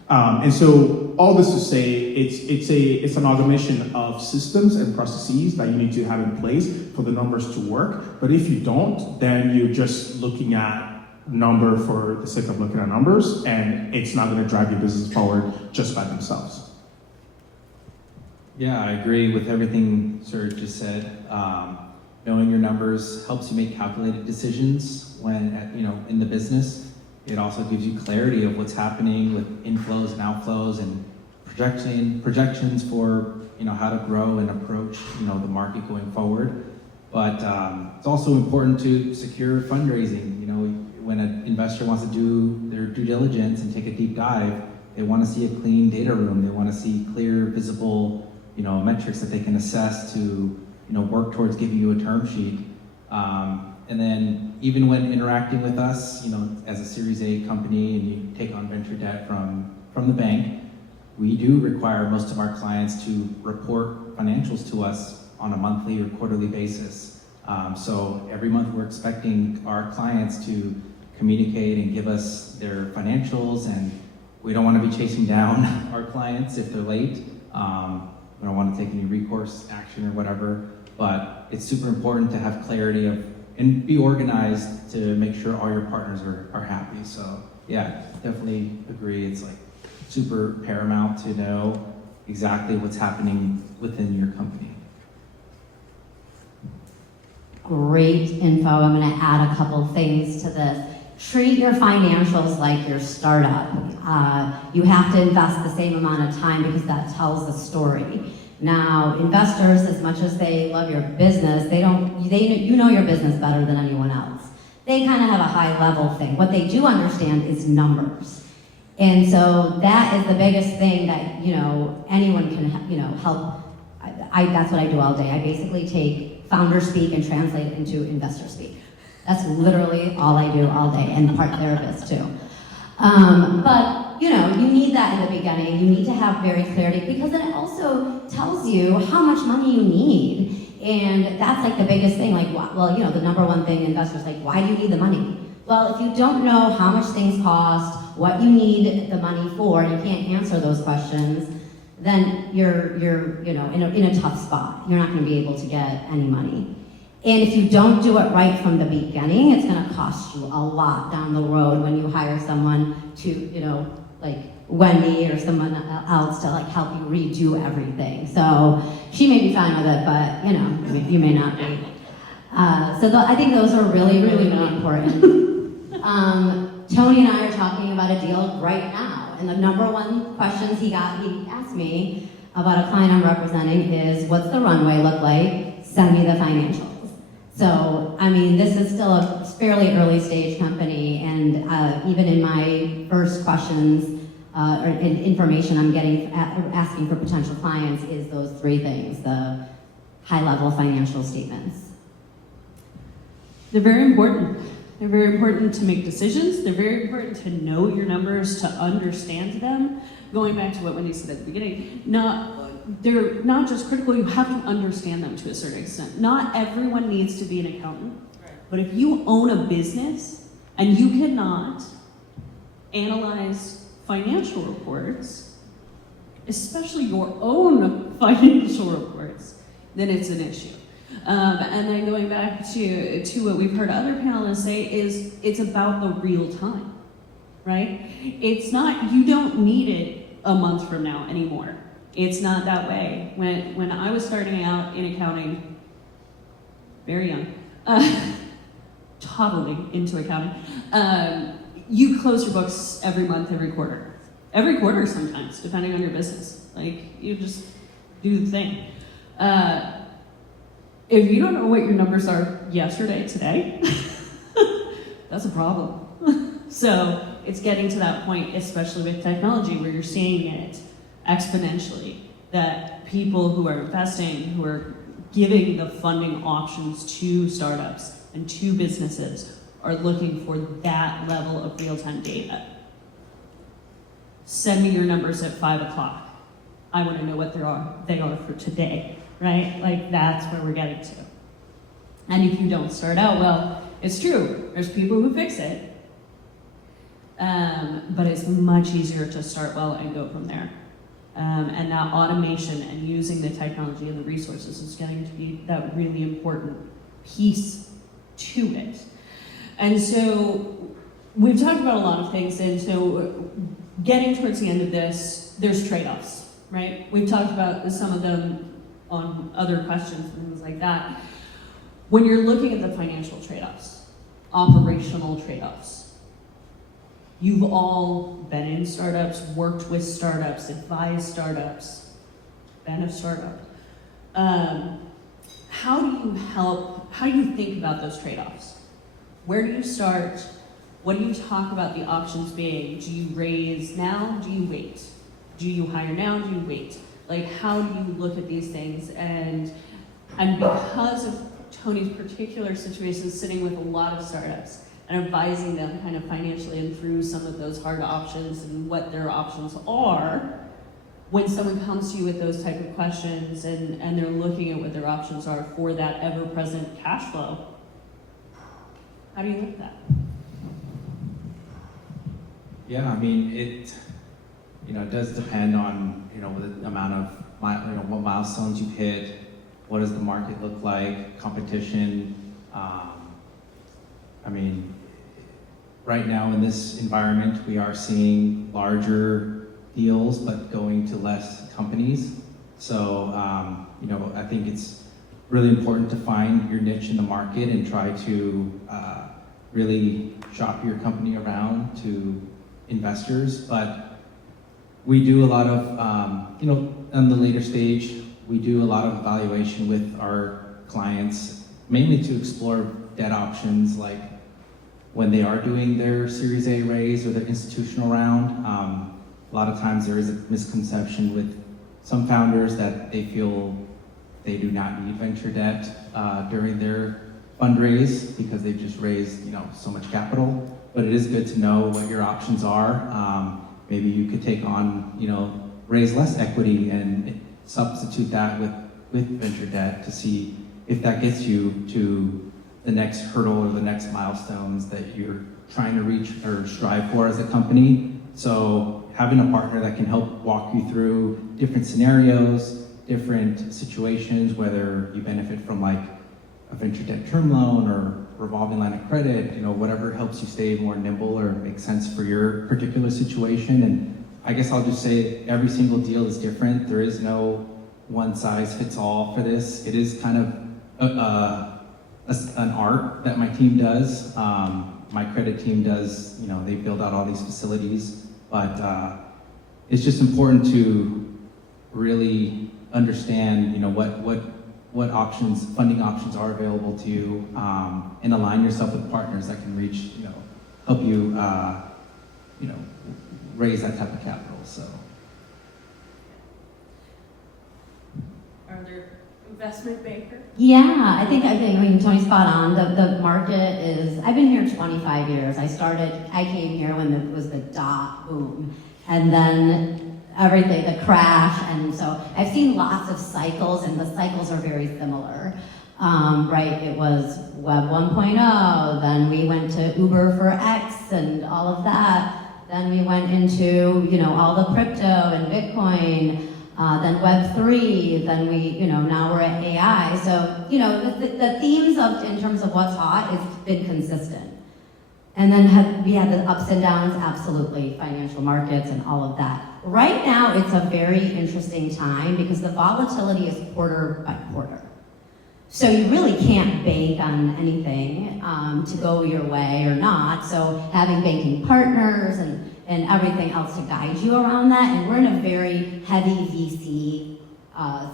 And so all this to say, it's an amalgamation of systems and processes that you need to have in place for the numbers to work. But if you don't, then you're just looking at number for the sake of looking at numbers, and it's not going to drive your business forward just by themselves. Yeah, I agree with everything Serge just said. Knowing your numbers helps you make calculated decisions when in the business. It also gives you clarity of what's happening with inflows and outflows and projections for how to grow and approach the market going forward. But it's also important to secure fundraising. When an investor wants to do their due diligence and take a deep dive, they want to see a clean data room. They want to see clear, visible, metrics that they can assess to, work towards giving you a term sheet. And then even when interacting with us, as a Series A company and you take on venture debt from the bank, we do require most of our clients to report financials to us on a monthly or quarterly basis. So every month we're expecting our clients to communicate and give us their financials, and we don't want to be chasing down our clients if they're late. we don't want to take any recourse action or whatever, but it's super important to have clarity of, and be organized to make sure all your partners are happy. So yeah, definitely agree. It's like super paramount to know exactly what's happening within your company. Great info. I'm going to add a couple things to this. Treat your financials like your startup. You have to invest the same amount of time because that tells the story. Now, investors, as much as they love your business, you know your business better than anyone else. They kind of have a high level thing. What they do understand is numbers. And so that is the biggest thing that, anyone can, help. That's what I do all day. I basically take founder speak and translate it into investor speak. That's literally all I do all day, and part therapist too. But you need that in the beginning. You need to have very clarity, because then it also tells you how much money you need. And that's like the biggest thing. Like, the number one thing investors like, why do you need the money? Well, if you don't know how much things cost, what you need the money for, and you can't answer those questions, then you're in a tough spot. You're not going to be able to get any money. And if you don't do it right from the beginning, it's going to cost you a lot down the road when you hire someone to, like Wendy or someone else to like help you redo everything. So she may be fine with it, but you may not be. I think those are really, really, really important. Tony and I are talking about a deal right now, and the number one questions he asked me about a client I'm representing is, what's the runway look like? Send me the financials. So, this is still a fairly early stage company, and even in my first questions or information I'm asking for potential clients is those three things, the high-level financial statements. They're very important. They're very important to make decisions. They're very important to know your numbers, to understand them. Going back to what Wendy said at the beginning, they're not just critical, you have to understand them to a certain extent. Not everyone needs to be an accountant, but if you own a business and you cannot analyze financial reports, especially your own financial reports, then it's an issue. And then going back to what we've heard other panelists say is it's about the real time, right? It's not, you don't need it a month from now anymore. It's not that way. When I was starting out in accounting, very young, toddling into accounting, you close your books every month, every quarter sometimes, depending on your business. Like, you just do the thing. If you don't know what your numbers are yesterday, today, that's a problem. So it's getting to that point, especially with technology, where you're seeing it exponentially, that people who are investing, who are giving the funding options to startups and to businesses, are looking for that level of real-time data. Send me your numbers at 5 o'clock. I want to know what they are for today, right? Like, that's where we're getting to. And if you don't start out well, it's true, there's people who fix it, but it's much easier to start well and go from there. And that automation and using the technology and the resources is getting to be that really important piece to it. And so we've talked about a lot of things, and so getting towards the end of this, there's trade-offs, right? We've talked about some of them on other questions and things like that. When you're looking at the financial trade-offs, operational trade-offs, you've all been in startups, worked with startups, advised startups, been a startup. How do you think about those trade-offs? Where do you start? What do you talk about the options being? Do you raise now? Do you wait? Do you hire now? Do you wait? Like, how do you look at these things? And because of Tony's particular situation, sitting with a lot of startups and advising them kind of financially and through some of those hard options and what their options are, when someone comes to you with those type of questions and they're looking at what their options are for that ever-present cash flow, how do you look at that? Yeah, I mean, it does depend on, the amount of what milestones you've hit, what does the market look like, competition. I mean, right now in this environment, we are seeing larger deals, but going to less companies. So, I think it's really important to find your niche in the market and try to really shop your company around to investors. But we do a lot of, on the later stage, we do a lot of evaluation with our clients, mainly to explore debt options, like when they are doing their Series A raise or their institutional round. A lot of times there is a misconception with some founders that they feel they do not need venture debt during their fundraise because they've just raised, so much capital. But it is good to know what your options are. Maybe you could take on, raise less equity and substitute that with venture debt to see if that gets you to the next hurdle or the next milestones that you're trying to reach or strive for as a company. So having a partner that can help walk you through different scenarios, different situations, whether you benefit from like a venture debt term loan or revolving line of credit, whatever helps you stay more nimble or makes sense for your particular situation. And I guess I'll just say every single deal is different. There is no one size fits all for this. It is kind of an art that my team does. My credit team does, they build out all these facilities, but it's just important to really understand, what options, funding options are available to you, and align yourself with partners that can reach, help you, raise that type of capital. So. Are there investment banker? Yeah, I think Tony's spot on. The market is, I've been here 25 years. I came here when it was the dot boom. And then everything, the crash. And so I've seen lots of cycles, and the cycles are very similar. Right, it was Web 1.0, then we went to Uber for X and all of that. Then we went into, all the crypto and Bitcoin. Then Web 3, then we, now we're at AI. So, the themes in terms of what's hot has been consistent. And then we had the ups and downs, absolutely, financial markets and all of that. Right now, it's a very interesting time because the volatility is quarter by quarter. So you really can't bank on anything to go your way or not. So having banking partners and everything else to guide you around that, and we're in a very heavy VC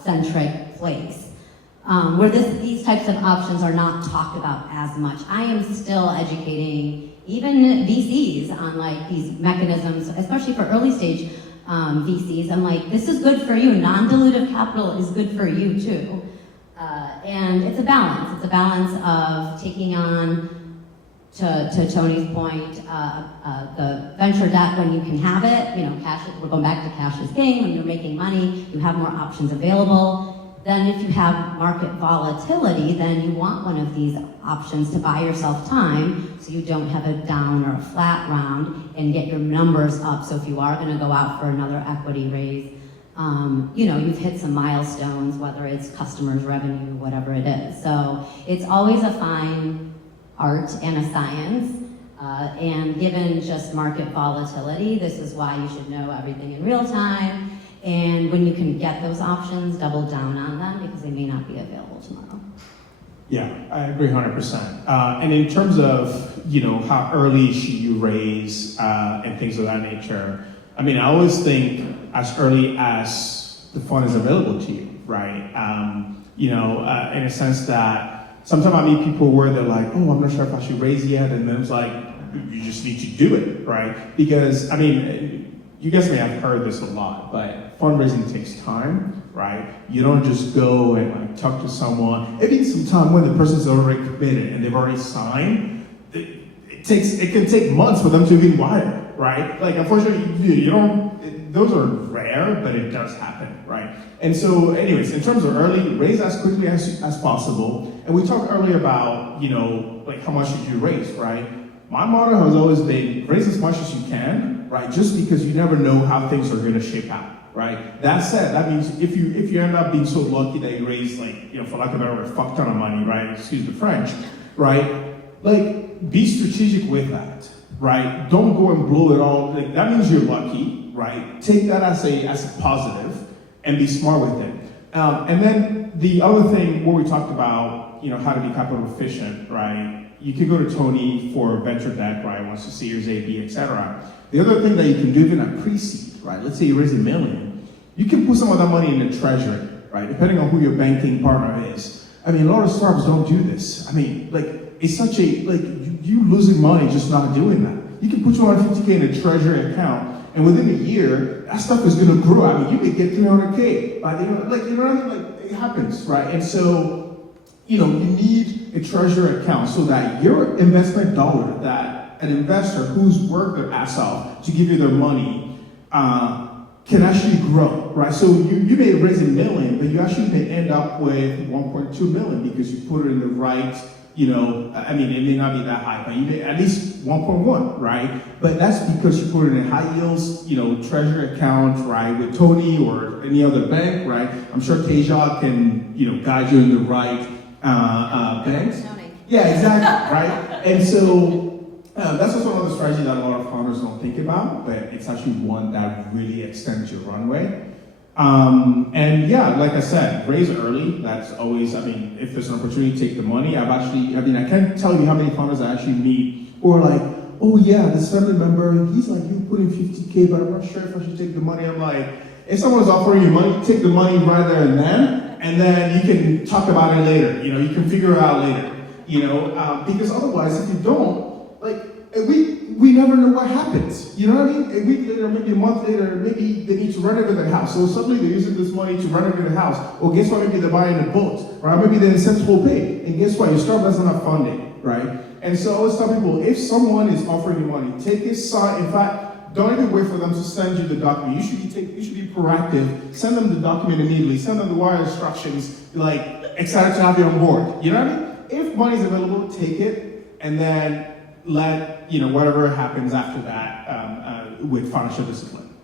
centric place where these types of options are not talked about as much. I am still educating even VCs on like these mechanisms, especially for early stage VCs. I'm like, this is good for you. Non-dilutive capital is good for you too. And it's a balance. It's a balance of taking on, to Tony's point, the venture debt when you can have it. Cash. We're going back to cash is king. When you're making money, you have more options available. Then if you have market volatility, then you want one of these options to buy yourself time so you don't have a down or a flat round and get your numbers up. So if you are going to go out for another equity raise, you've hit some milestones, whether it's customers, revenue, whatever it is. So it's always a fine art and a science. And given just market volatility, this is why you should know everything in real time. And when you can get those options, double down on them because they may not be available tomorrow. Yeah, I agree 100%. And in terms of, how early should you raise and things of that nature, I always think as early as the fund is available to you, right? In a sense that sometimes I meet people where they're like, oh, I'm not sure if I should raise yet. And then it's like, you just need to do it, right? Because, you guys may have heard this a lot, but fundraising takes time, right? You don't just go and talk to someone. It needs some time when the person's already committed and they've already signed. It can take months for them to be wired, right? Like, unfortunately, those are rare, but it does happen, right? And so, anyways, in terms of early, raise as quickly as possible. And we talked earlier about, how much should you raise, right? My motto has always been raise as much as you can, right? right? Just because you never know how things are gonna shape out, right? That said, that means if you end up being so lucky that you raise, like, for lack of a better word, a fuck ton of money, right? Excuse the French, right? Like, be strategic with that, right? Don't go and blow it all. Like, that means you're lucky, right? Take that as a positive and be smart with it. And then the other thing where we talked about, how to be capital efficient, right? You can go to Tony for venture debt, right? Once you Series A, B, etc. The other thing that you can do even at pre-seed, right? Let's say you raise $1 million, you can put some of that money in the treasury, right? Depending on who your banking partner is. I mean, a lot of startups don't do this. I mean, like, it's such a, like, you losing money just not doing that. You can put $250K in a treasury account, and within a year, that stuff is gonna grow. I mean, you could get 300K by the end, like, you know what I mean? Like, it happens, right? And so, you need a treasury account so that your investment dollar, that an investor who's worked their ass off to give you their money, can actually grow, right? So you may raise $1 million, but you actually may end up with 1.2 million because you put it in the right, I mean, it may not be that high, but you may at least 1.1, right? But that's because you put it in a high yields, treasury account, right, with Tony or any other bank, right? I'm sure Teja can, guide you in the right banks. Yeah, exactly, right? And so that's also one of the strategies that a lot of founders don't think about, but it's actually one that really extends your runway. And yeah, like I said, raise early. That's always, if there's an opportunity, take the money. I can't tell you how many founders I actually meet who are like, oh yeah, this family member, he's like, you put in 50K, but I'm not sure if I should take the money. I'm like, if someone's offering you money, take the money right there and then you can talk about it later. You can figure it out later. Because otherwise, if you don't, like, we never know what happens. You know what I mean? A week later, maybe a month later, maybe they need to renovate their house. So suddenly they're using this money to renovate the house. Or guess what? Maybe they're buying a boat, right? Maybe they're in sensible pay. And guess what? Your startup doesn't have funding, right? And so I always tell people, if someone is offering you money, take it, sign. In fact, don't even wait for them to send you the document. You should be proactive. Send them the document immediately. Send them the wire instructions. Like, excited to have you on board. You know what I mean? If money is available, take it, and then let whatever happens after that with financial discipline.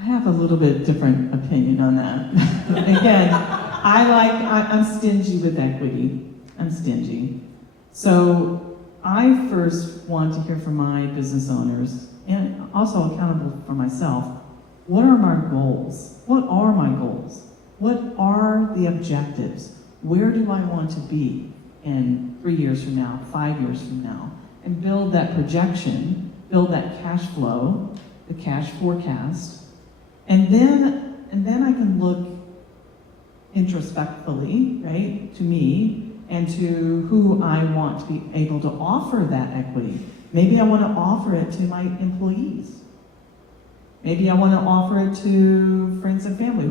I have a little bit different opinion on that. Again, I'm stingy with equity. I'm stingy. So I first want to hear from my business owners, and also accountable for myself. What are my goals? What are my goals? What are the objectives? Where do I want to be in 3 years from now, 5 years from now? And build that projection, build that cash flow, the cash forecast. And then I can look introspectively, right, to me and to who I want to be able to offer that equity. Maybe I want to offer it to my employees. Maybe I want to offer it to friends and family.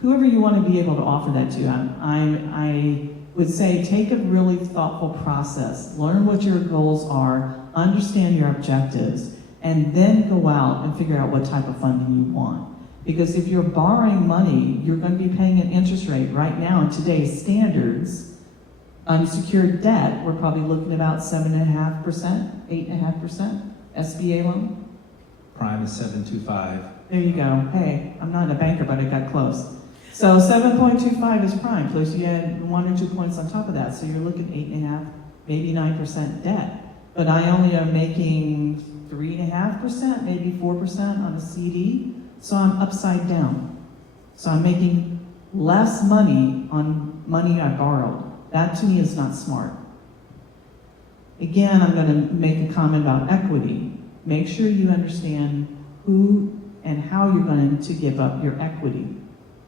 Whoever you want to be able to offer that to. I would say take a really thoughtful process. Learn what your goals are, understand your objectives, and then go out and figure out what type of funding you want. Because if you're borrowing money, you're going to be paying an interest rate right now in today's standards. Unsecured debt, we're probably looking at about 7.5%, 8.5% SBA loan. Prime is 7.25. There you go. Hey, I'm not a banker, but I got close. So 7.25 is prime, plus you add 1 or 2 points on top of that. So you're looking 8.5%, maybe 9% debt. But I only am making 3.5%, maybe 4% on a CD. So I'm upside down. So I'm making less money on money I borrowed. That to me is not smart. Again, I'm going to make a comment about equity. Make sure you understand who and how you're going to give up your equity.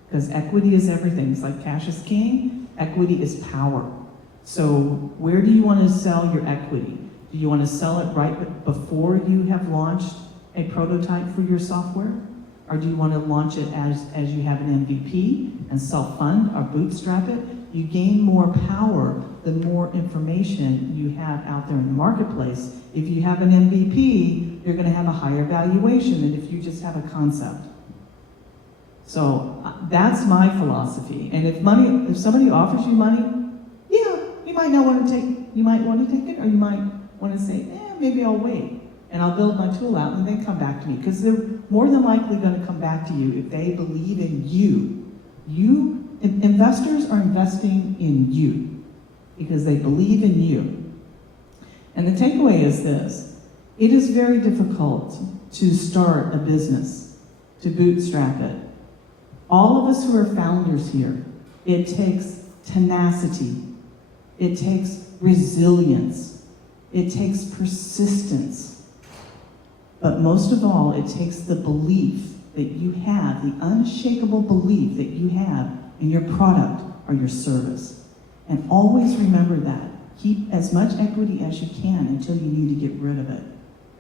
Because equity is everything. It's like cash is king, equity is power. So where do you want to sell your equity? Do you want to sell it right before you have launched a prototype for your software? Or do you want to launch it as you have an MVP and self-fund or bootstrap it? You gain more power the more information you have out there in the marketplace. If you have an MVP, you're going to have a higher valuation than if you just have a concept. So that's my philosophy. And if somebody offers you money, yeah, you might not want to take you might want to take it, or you might want to say, maybe I'll wait, and I'll build my tool out, and then come back to me, because they're more than likely going to come back to you if they believe in you. Investors are investing in you because they believe in you. And the takeaway is this: it is very difficult to start a business, to bootstrap it. All of us who are founders here, it takes tenacity, it takes resilience, it takes persistence. But most of all, it takes the belief that you have, the unshakable belief that you have in your product or your service. And always remember that. Keep as much equity as you can until you need to get rid of it,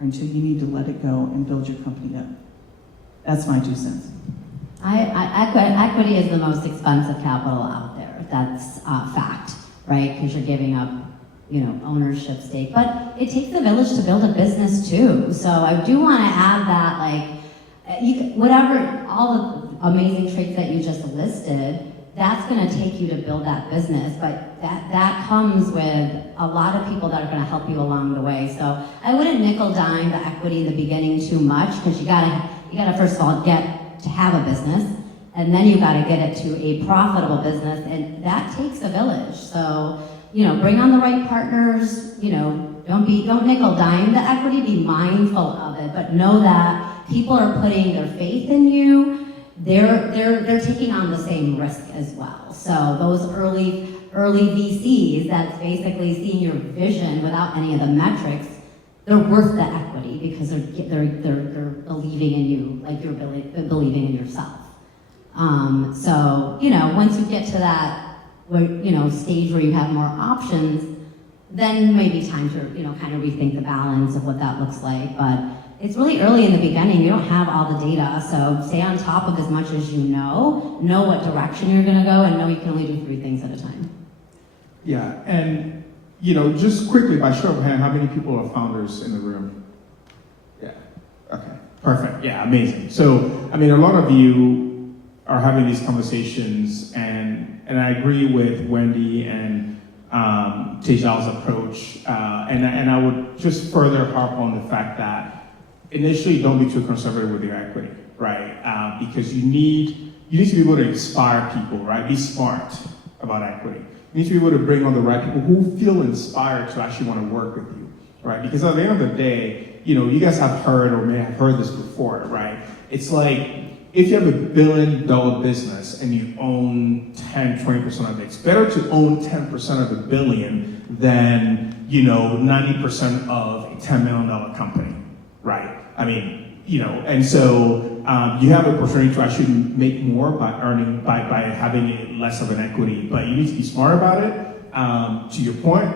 or until you need to let it go and build your company up. That's my 2 cents. Equity is the most expensive capital out there. That's a fact, right? Because you're giving up, ownership stake. But it takes a village to build a business too. So I do want to add that, whatever, all the amazing traits that you just listed, that's going to take you to build that business. But that comes with a lot of people that are going to help you along the way. So I wouldn't nickel dime the equity in the beginning too much, because you gotta first of all get to have a business, and then you got to get it to a profitable business, and that takes a village. So, bring on the right partners, don't nickel dime the equity, be mindful of it, but know that people are putting their faith in you. They're taking on the same risk as well. So those early VCs that's basically seeing your vision without any of the metrics, they're worth the equity because they're believing in you, like you're believing in yourself. So, once you get to that, stage where you have more options, then maybe time to, kind of rethink the balance of what that looks like. But it's really early in the beginning. You don't have all the data, so stay on top of as much as you know what direction you're gonna go, and know you can only do 3 things at a time. Yeah, and just quickly, by show of hand, how many people are founders in the room? Yeah, okay, perfect, yeah, amazing. So, a lot of you are having these conversations, and I agree with Wendy and Tejal's approach, and I would just further harp on the fact that initially don't be too conservative with your equity, right? Because you need to be able to inspire people, right? Be smart about equity. You need to be able to bring on the right people who feel inspired to actually want to work with you, right? Because at the end of the day, you guys have heard or may have heard this before, right? It's like, if you have $1 billion business and you own 10-20% of it, it's better to own 10% of $1 billion than 90% of a $10 million company, right? And so you have an opportunity to actually make more by having less of an equity, but you need to be smart about it. To your point,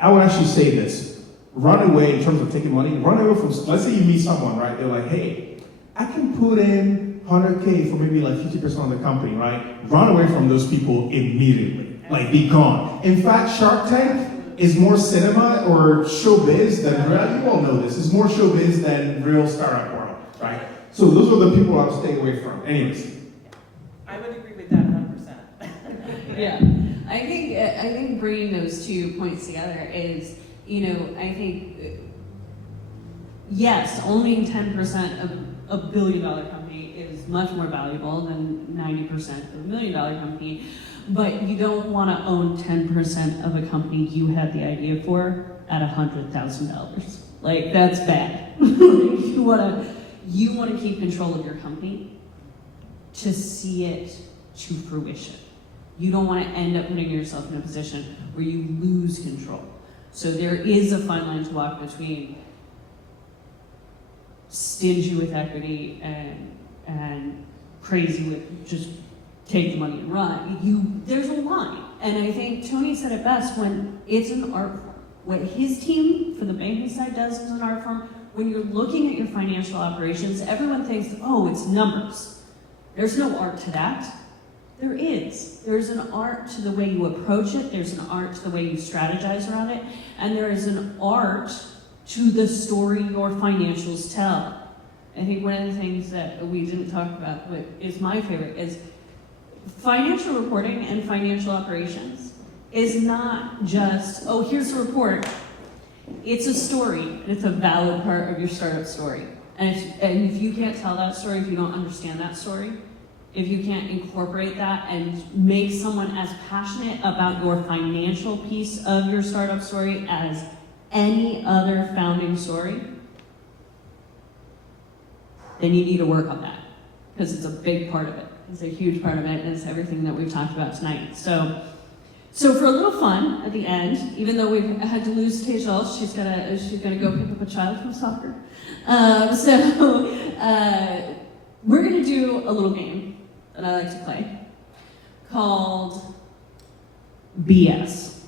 I would actually say this: run away in terms of taking money. Run away from. Let's say you meet someone, right? They're like, hey, I can put in $100K for maybe like 50% of the company, right? Run away from those people immediately. Like, be gone. In fact, Shark Tank is more cinema or showbiz than real. You all know this. It's more showbiz than real startup world, right? So those are the people I would stay away from. Anyways. I would agree with that 100%. Yeah, I think bringing those 2 points together is, I think, yes, owning 10% of a $1 billion company is much more valuable than 90% of $1 million company, but you don't want to own 10% of a company you had the idea for at $100,000. Like, that's bad. You want to keep control of your company to see it to fruition. You don't want to end up putting yourself in a position where you lose control. So there is a fine line to walk between stingy with equity and crazy with just take the money and run. There's a line. And I think Tony said it best when it's an art form. What his team for the banking side does is an art form. When you're looking at your financial operations, everyone thinks, oh, it's numbers. There's no art to that. There is. There's an art to the way you approach it. There's an art to the way you strategize around it. And there is an art to the story your financials tell. I think one of the things that we didn't talk about, but is my favorite, is financial reporting and financial operations is not just, oh, here's a report. It's a story, and it's a valid part of your startup story. And if you can't tell that story, if you don't understand that story, if you can't incorporate that and make someone as passionate about your financial piece of your startup story as any other founding story, then you need to work on that, because it's a big part of it. It's a huge part of it, and it's everything that we've talked about tonight. So for a little fun at the end, even though we've had to lose Tejal, she's gonna go pick up a child from soccer. We're gonna do a little game that I like to play called BS.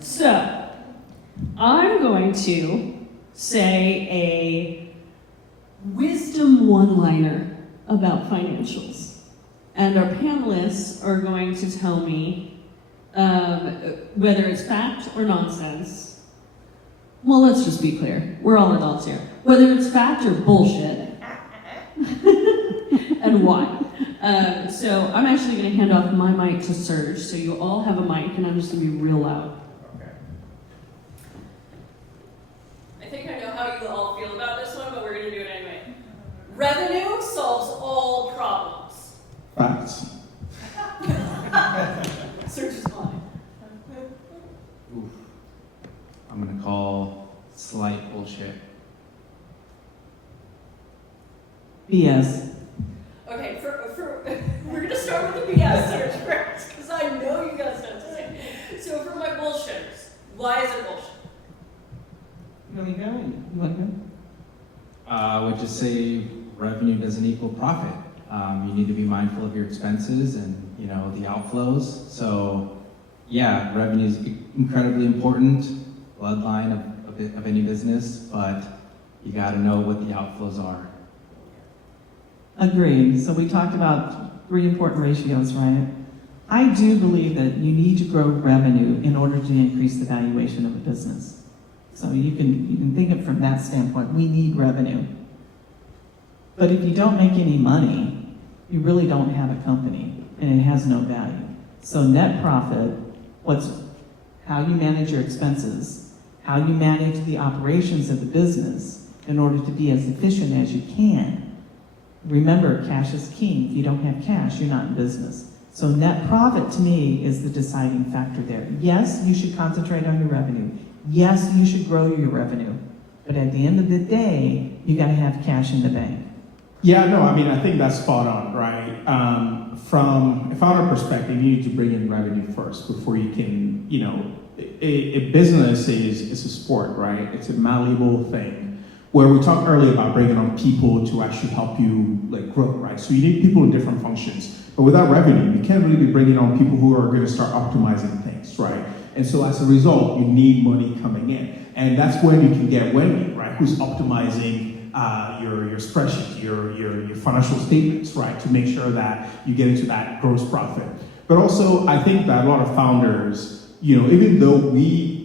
So I'm going to say a wisdom one-liner about financials, and our panelists are going to tell me whether it's fact or nonsense. Well, let's just be clear. We're all adults here. Whether it's fact or bullshit, and why. So I'm actually going to hand off my mic to Serge, so you all have a mic, and I'm just going to be real loud. Okay. I think I know how you all feel about this one, but we're going to do it anyway. Revenue solves all problems. Facts. Serge is on. Oof. I'm gonna call slight bullshit. BS. Okay, we're going to start with the BS, Serge, first, because I know you got stuff to say. So for my bullshitters, why is it bullshit? You want me to go? You want to go? I would just say revenue doesn't equal profit. You need to be mindful of your expenses and, you know, the outflows. So, yeah, revenue is incredibly important, bloodline of any business, but you got to know what the outflows are. Agreed. So we talked about 3 important ratios, right? I do believe that you need to grow revenue in order to increase the valuation of a business. So you can think of it from that standpoint. We need revenue. But if you don't make any money, you really don't have a company, and it has no value. So net profit, how you manage your expenses, how you manage the operations of the business in order to be as efficient as you can. Remember, cash is king. If you don't have cash, you're not in business. So net profit to me is the deciding factor there. Yes, you should concentrate on your revenue. Yes, you should grow your revenue. But at the end of the day, you gotta have cash in the bank. Yeah, no, I mean, I think that's spot on, right? From a founder perspective, you need to bring in revenue first before you can, you know, a business is a sport, right? It's a malleable thing. Where we talked earlier about bringing on people to actually help you like grow, right? So you need people in different functions. But without revenue, you can't really be bringing on people who are going to start optimizing things, right? And so as a result, you need money coming in. And that's when you can get Wendy, right? Who's optimizing your spreadsheet, your financial statements, right? To make sure that you get into that gross profit. But also, I think that a lot of founders, you know, even though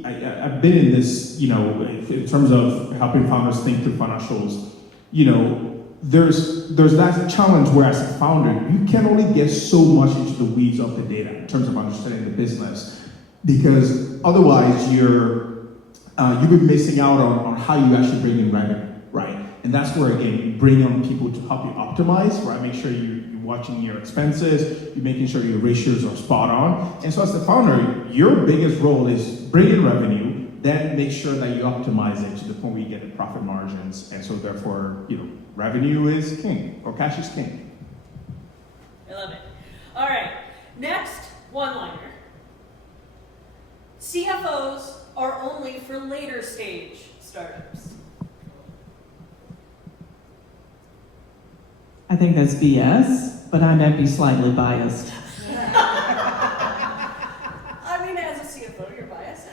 I've been in this, you know, in terms of helping founders think through financials, you know, there's that challenge where as a founder, you can only get so much into the weeds of the data in terms of understanding the business, because otherwise you'll be missing out on how you actually bring in revenue, right? And that's where, again, you bring on people to help you optimize, right? Make sure you're watching your expenses, you're making sure your ratios are spot on. And so as the founder, your biggest role is bring in revenue, then make sure that you optimize it to the point where you get the profit margins. And so therefore, you know, revenue is king, or cash is king. I love it. All right, next one-liner. CFOs are only for later stage startups. I think that's BS, but I might be slightly biased. I mean, as a CFO, you're biased.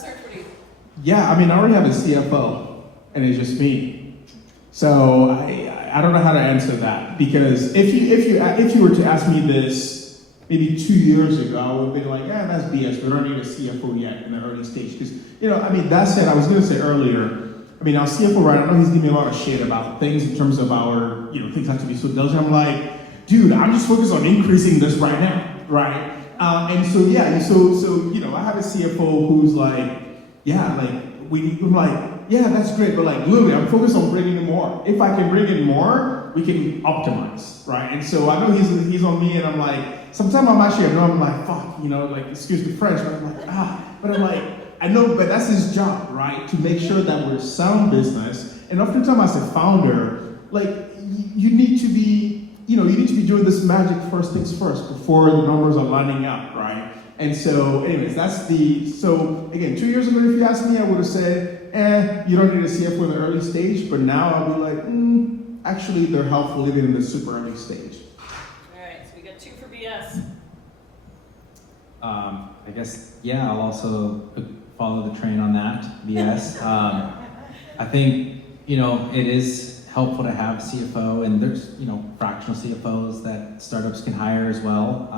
Serge, what do you think? Yeah, I mean, I already have a CFO, and it's just me. So I don't know how to answer that, because if you were to ask me this maybe 2 years ago, I would have been like, yeah, that's BS. We don't need a CFO yet in the early stage. Because, you know, I mean, that said, I was going to say earlier, I mean, our CFO, right, I know he's giving me a lot of shit about things in terms of our, you know, things have to be so diligent. I'm like, dude, I'm just focused on increasing this right now, right? I have a CFO who's like, yeah, like I'm like, yeah, that's great, but like literally, I'm focused on bringing in more. If I can bring in more, we can optimize, right? And so I know he's on me, and I'm like, sometimes I'm like, fuck, like excuse the French, but I'm like, but I'm like, I know, but that's his job, right? To make sure that we're sound business. And oftentimes as a founder, like you need to be doing this magic first things first before the numbers are lining up, right? And so, anyways, so again, 2 years ago, if you asked me, I would have said, you don't need a CFO in the early stage, but now I'll be like, actually, they're helpful even in the super early stage. All right, so we got 2 for BS. I guess, yeah, I'll also follow the train on that, BS. I think, it is helpful to have a CFO, and there's, fractional CFOs that startups can hire as well,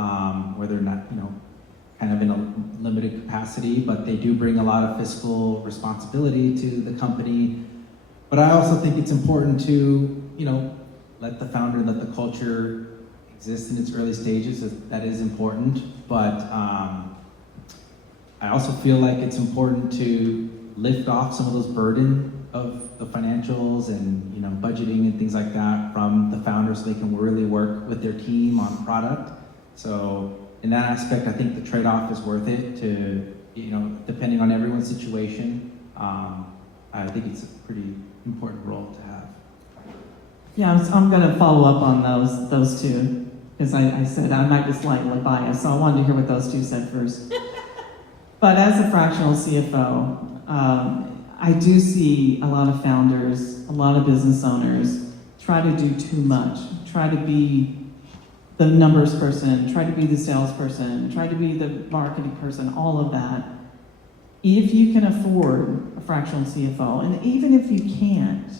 where they're not, kind of in a limited capacity, but they do bring a lot of fiscal responsibility to the company. But I also think it's important to, let the founder, let the culture exist in its early stages. That is important, but I also feel like it's important to lift off some of those burden of the financials and budgeting and things like that from the founders so they can really work with their team on product. So in that aspect, I think the trade-off is worth it to, depending on everyone's situation. I think it's a pretty important role to have. Yeah, I'm going to follow up on those two, because I said I might be slightly biased, so I wanted to hear what those two said first. But as a fractional CFO, I do see a lot of founders, a lot of business owners try to do too much, try to be the numbers person, try to be the salesperson, try to be the marketing person, all of that. If you can afford a fractional CFO, and even if you can't,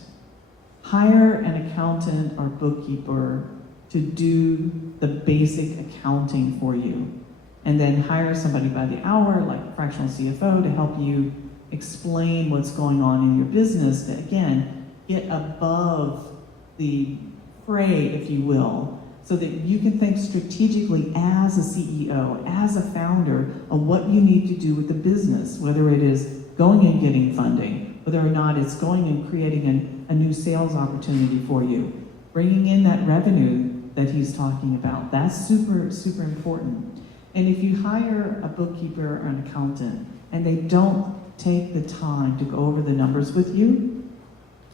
hire an accountant or bookkeeper to do the basic accounting for you. And then hire somebody by the hour, like a fractional CFO, to help you explain what's going on in your business to, again, get above the fray, if you will, so that you can think strategically as a CEO, as a founder, of what you need to do with the business, whether it is going and getting funding, whether or not it's going and creating a new sales opportunity for you, bringing in that revenue that he's talking about. That's super, super important. And if you hire a bookkeeper or an accountant and they don't take the time to go over the numbers with you,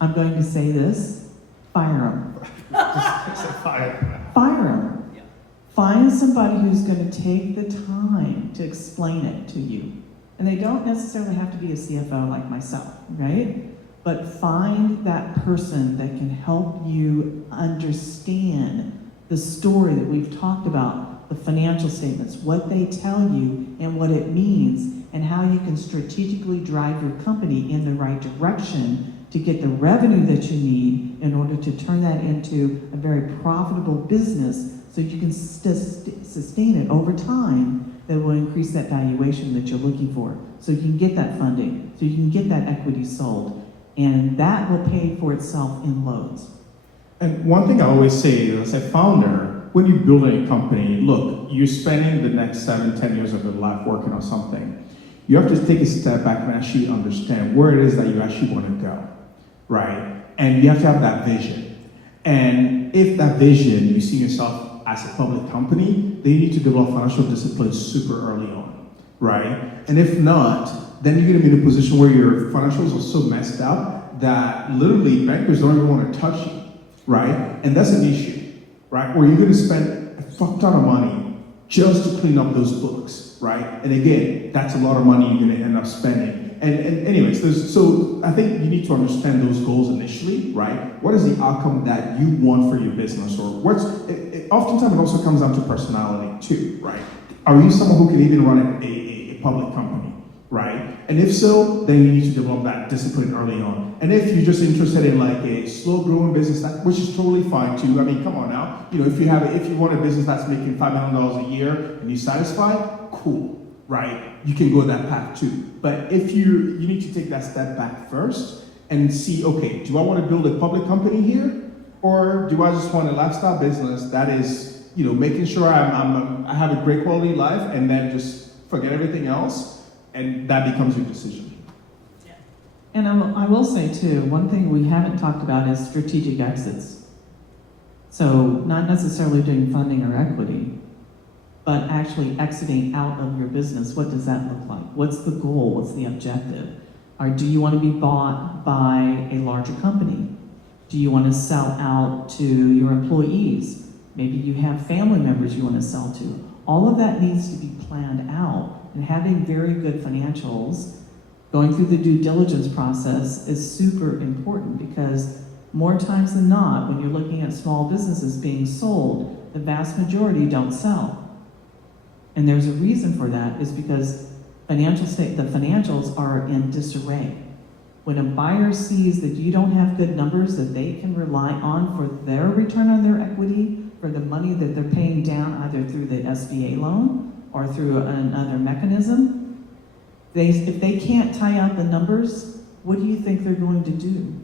I'm going to say this, fire them. Fire them. Yeah. Find somebody who's going to take the time to explain it to you. And they don't necessarily have to be a CFO like myself, right? But find that person that can help you understand the story that we've talked about, the financial statements, what they tell you and what it means, and how you can strategically drive your company in the right direction to get the revenue that you need in order to turn that into a very profitable business so you can sustain it over time that will increase that valuation that you're looking for. So you can get that funding, so you can get that equity sold, and that will pay for itself in loads. And one thing I always say as a founder, when you're building a company, look, you're spending the next 7-10 years of your life working on something. You have to take a step back and actually understand where it is that you actually want to go, right? And you have to have that vision. And if that vision, you see yourself as a public company, then you need to develop financial discipline super early on, right? And if not, then you're going to be in a position where your financials are so messed up that literally bankers don't even want to touch you, right? And that's an issue, right? Or you're going to spend a fuck ton of money just to clean up those books, right? And again, that's a lot of money you're going to end up spending. And anyways, so I think you need to understand those goals initially, right? What is the outcome that you want for your business, or oftentimes it also comes down to personality too, right? Are you someone who can even run a public company, right? And if so, then you need to develop that discipline early on. And if you're just interested in like a slow growing business, which is totally fine too. I mean, come on now. If you want a business that's making $5 million a year and you're satisfied, cool, right? You can go that path too. But if you need to take that step back first and see, okay, do I want to build a public company here? Or do I just want a lifestyle business that is, making sure I have a great quality life, and then just forget everything else, and that becomes your decision. And I will say too, one thing we haven't talked about is strategic exits. So not necessarily doing funding or equity, but actually exiting out of your business. What does that look like? What's the goal? What's the objective? Or do you want to be bought by a larger company? Do you want to sell out to your employees? Maybe you have family members you want to sell to. All of that needs to be planned out, and having very good financials, going through the due diligence process is super important, because more times than not, when you're looking at small businesses being sold, the vast majority don't sell. And there's a reason for that, is because the financials are in disarray. When a buyer sees that you don't have good numbers that they can rely on for their return on their equity, for the money that they're paying down either through the SBA loan or through another mechanism, if they can't tie out the numbers, what do you think they're going to do?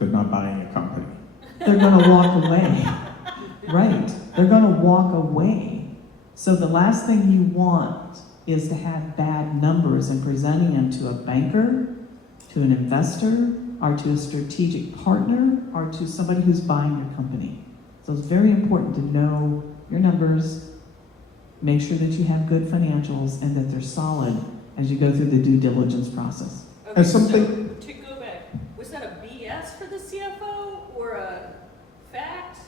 They're not buying a company. They're going to walk away. Right. They're going to walk away. So the last thing you want is to have bad numbers and presenting them to a banker, to an investor, or to a strategic partner, or to somebody who's buying your company. So it's very important to know your numbers, make sure that you have good financials and that they're solid as you go through the due diligence process. Okay, And something- so, to go back, was that a BS for the CFO or a fact?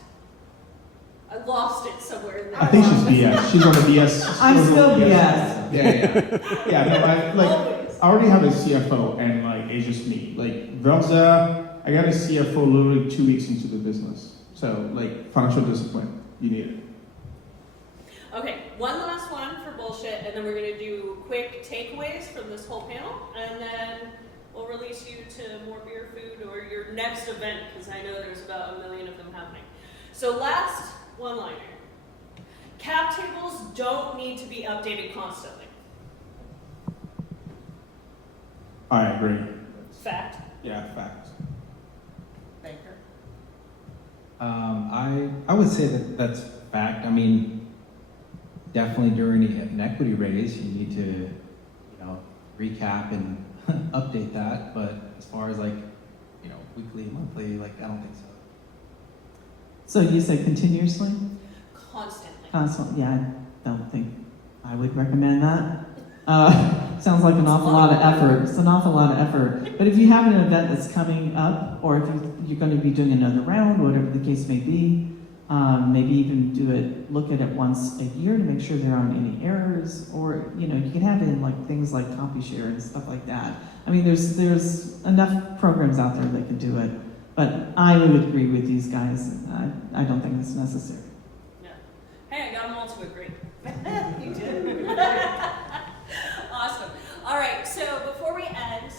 I lost it somewhere in there. I think she's BS. She's on the BS. I'm still BS. Yeah. No, Always. I already have a CFO, and it's just me. Velza, I got a CFO literally 2 weeks into the business. So financial discipline, you need it. Okay, one last one for bullshit, and then we're gonna do quick takeaways from this whole panel, and then we'll release you to more beer, food, or your next event, because I know there's about 1 million of them happening. So last one-liner. Cap tables don't need to be updated constantly. I agree. Fact. Yeah, facts. Banker. I would say that that's fact. I mean, definitely during an equity raise, you need to, recap and update that. But as far as weekly, monthly, I don't think so. So you say continuously? Constantly. Constantly, yeah, I don't think I would recommend that. Sounds like an awful lot of effort. It's an awful lot of effort. But if you have an event that's coming up, or if you're going to be doing another round, whatever the case may be, maybe even look at it once a year to make sure there aren't any errors, or you can have it in things like CompuShare and stuff like that. I mean, there's enough programs out there that can do it. But I would agree with these guys. I don't think it's necessary. Yeah. Hey, I got them all to agree. You did. Awesome. All right. So before we end,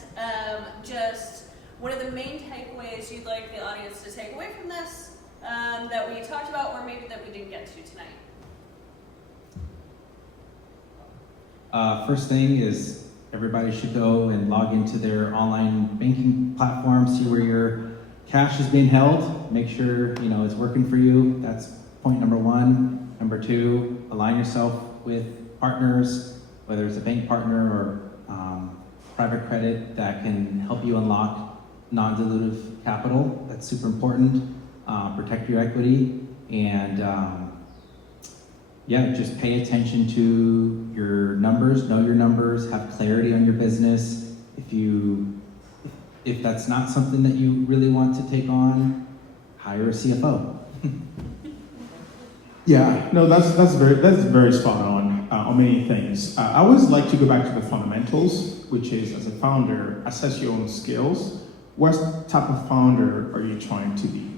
just one of the main takeaways you'd like the audience to take away from this that we talked about, or maybe that we didn't get to tonight. First thing is everybody should go and log into their online banking platform, see where your cash is being held, make sure it's working for you. That's point number one. Number two, align yourself with partners, whether it's a bank partner or private credit that can help you unlock non-dilutive capital. That's super important. Protect your equity, and just pay attention to your numbers, know your numbers, have clarity on your business. If that's not something that you really want to take on, hire a CFO. Yeah, no, that's very spot on many things. I always like to go back to the fundamentals, which is, as a founder, assess your own skills. What type of founder are you trying to be?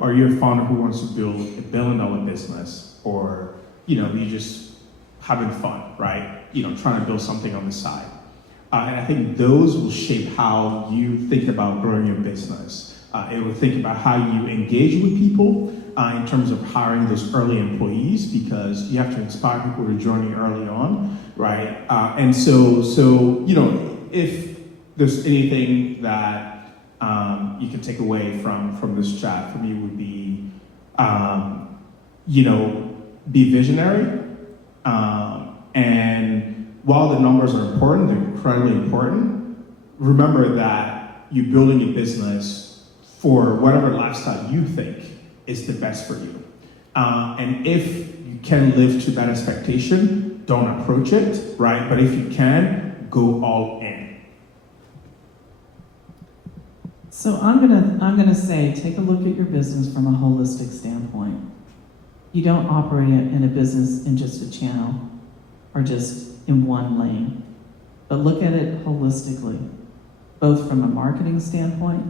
Are you a founder who wants to build $1 billion business, or you just having fun, right? Trying to build something on the side. And I think those will shape how you think about growing your business. It will think about how you engage with people in terms of hiring those early employees, because you have to inspire people to join you early on, right? And so if there's anything that you can take away from this chat, for me would be be visionary. And while the numbers are important, they're incredibly important, remember that you're building a business for whatever lifestyle you think is the best for you. And if you can live to that expectation, don't approach it, right? But if you can, go all in. So I'm gonna say, take a look at your business from a holistic standpoint. You don't operate in a business in just a channel or just in one lane, but look at it holistically, both from a marketing standpoint,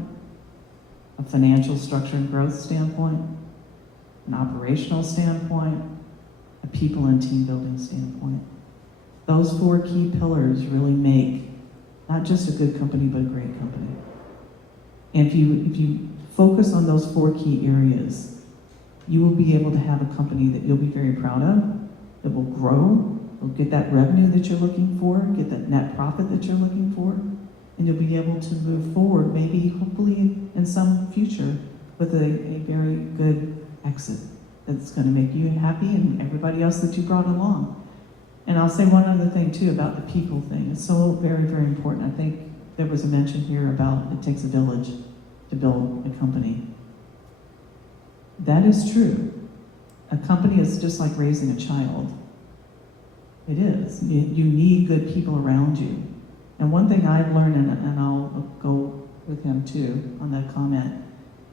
a financial structure and growth standpoint, an operational standpoint, a people and team building standpoint. Those 4 key pillars really make not just a good company, but a great company. And if you focus on those 4 key areas, you will be able to have a company that you'll be very proud of, that will grow, will get that revenue that you're looking for, get that net profit that you're looking for, and you'll be able to move forward, maybe hopefully in some future, with a very good exit that's going to make you happy and everybody else that you brought along. And I'll say one other thing too about the people thing. It's so very, very important. I think there was a mention here about it takes a village to build a company. That is true. A company is just like raising a child. It is. You need good people around you. And one thing I've learned, and I'll go with him too on that comment,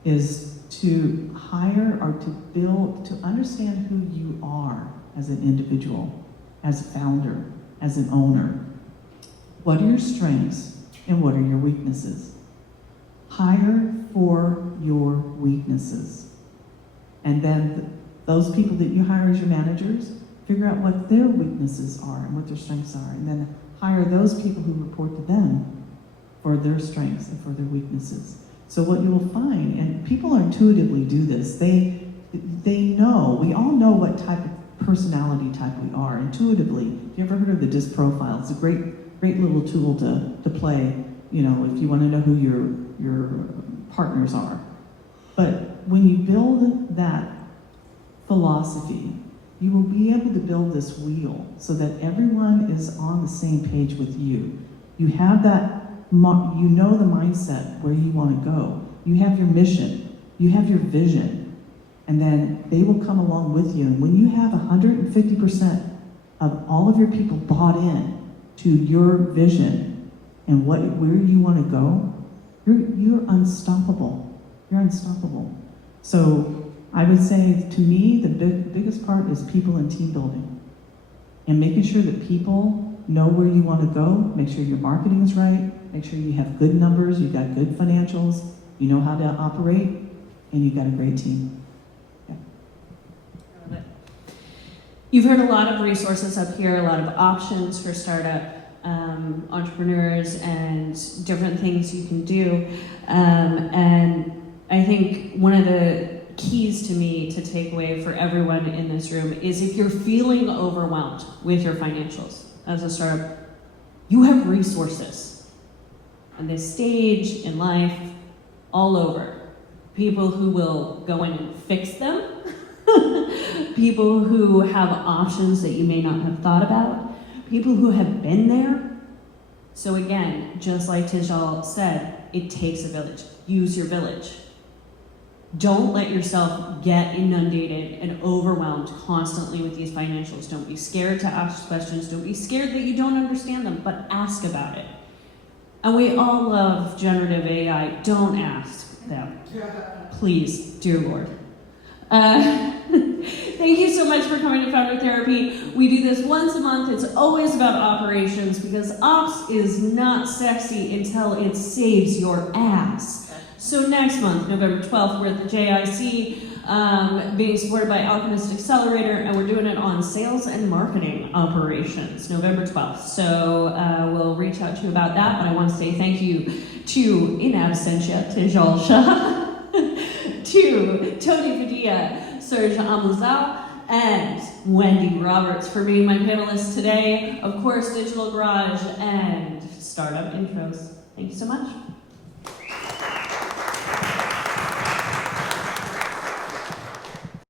is to hire or to build, to understand who you are as an individual, as a founder, as an owner. What are your strengths and what are your weaknesses? Hire for your weaknesses. And then those people that you hire as your managers, figure out what their weaknesses are and what their strengths are, and then hire those people who report to them for their strengths and for their weaknesses. So what you will find, and people intuitively do this, they know, we all know what type of personality type we are intuitively. If you ever heard of the DISC profile, it's a great little tool to play, if you want to know who your partners are. But when you build that philosophy, you will be able to build this wheel so that everyone is on the same page with you. You have that, you know the mindset where you want to go. You have your mission, you have your vision, and then they will come along with you. And when you have 150% of all of your people bought in to your vision and where you want to go, you're unstoppable. You're unstoppable. So I would say, to me, the biggest part is people and team building. And making sure that people know where you want to go, make sure your marketing is right, make sure you have good numbers, you've got good financials, you know how to operate, and you've got a great team. Yeah. You've heard a lot of resources up here, a lot of options for startup entrepreneurs and different things you can do. And I think one of the keys to me to take away for everyone in this room is if you're feeling overwhelmed with your financials as a startup, you have resources on this stage, in life, all over. People who will go in and fix them, people who have options that you may not have thought about, people who have been there. So again, just like Tijal said, it takes a village. Use your village. Don't let yourself get inundated and overwhelmed constantly with these financials. Don't be scared to ask questions. Don't be scared that you don't understand them, but ask about it. And we all love generative AI. Don't ask them. Please, dear Lord. Thank you so much for coming to Founder Therapy. We do this once a month. It's always about operations because ops is not sexy until it saves your ass. So next month, November 12th, we're at the JIC, being supported by Alchemist Accelerator, and we're doing it on sales and marketing operations, November 12th. So we'll reach out to you about that, but I want to say thank you to, in absentia, Tijal Shah, to Tony Padilla, Serge Amuzao, and Wendy Roberts for being my panelists today. Of course, Digital Garage and Startup Intros. Thank you so much.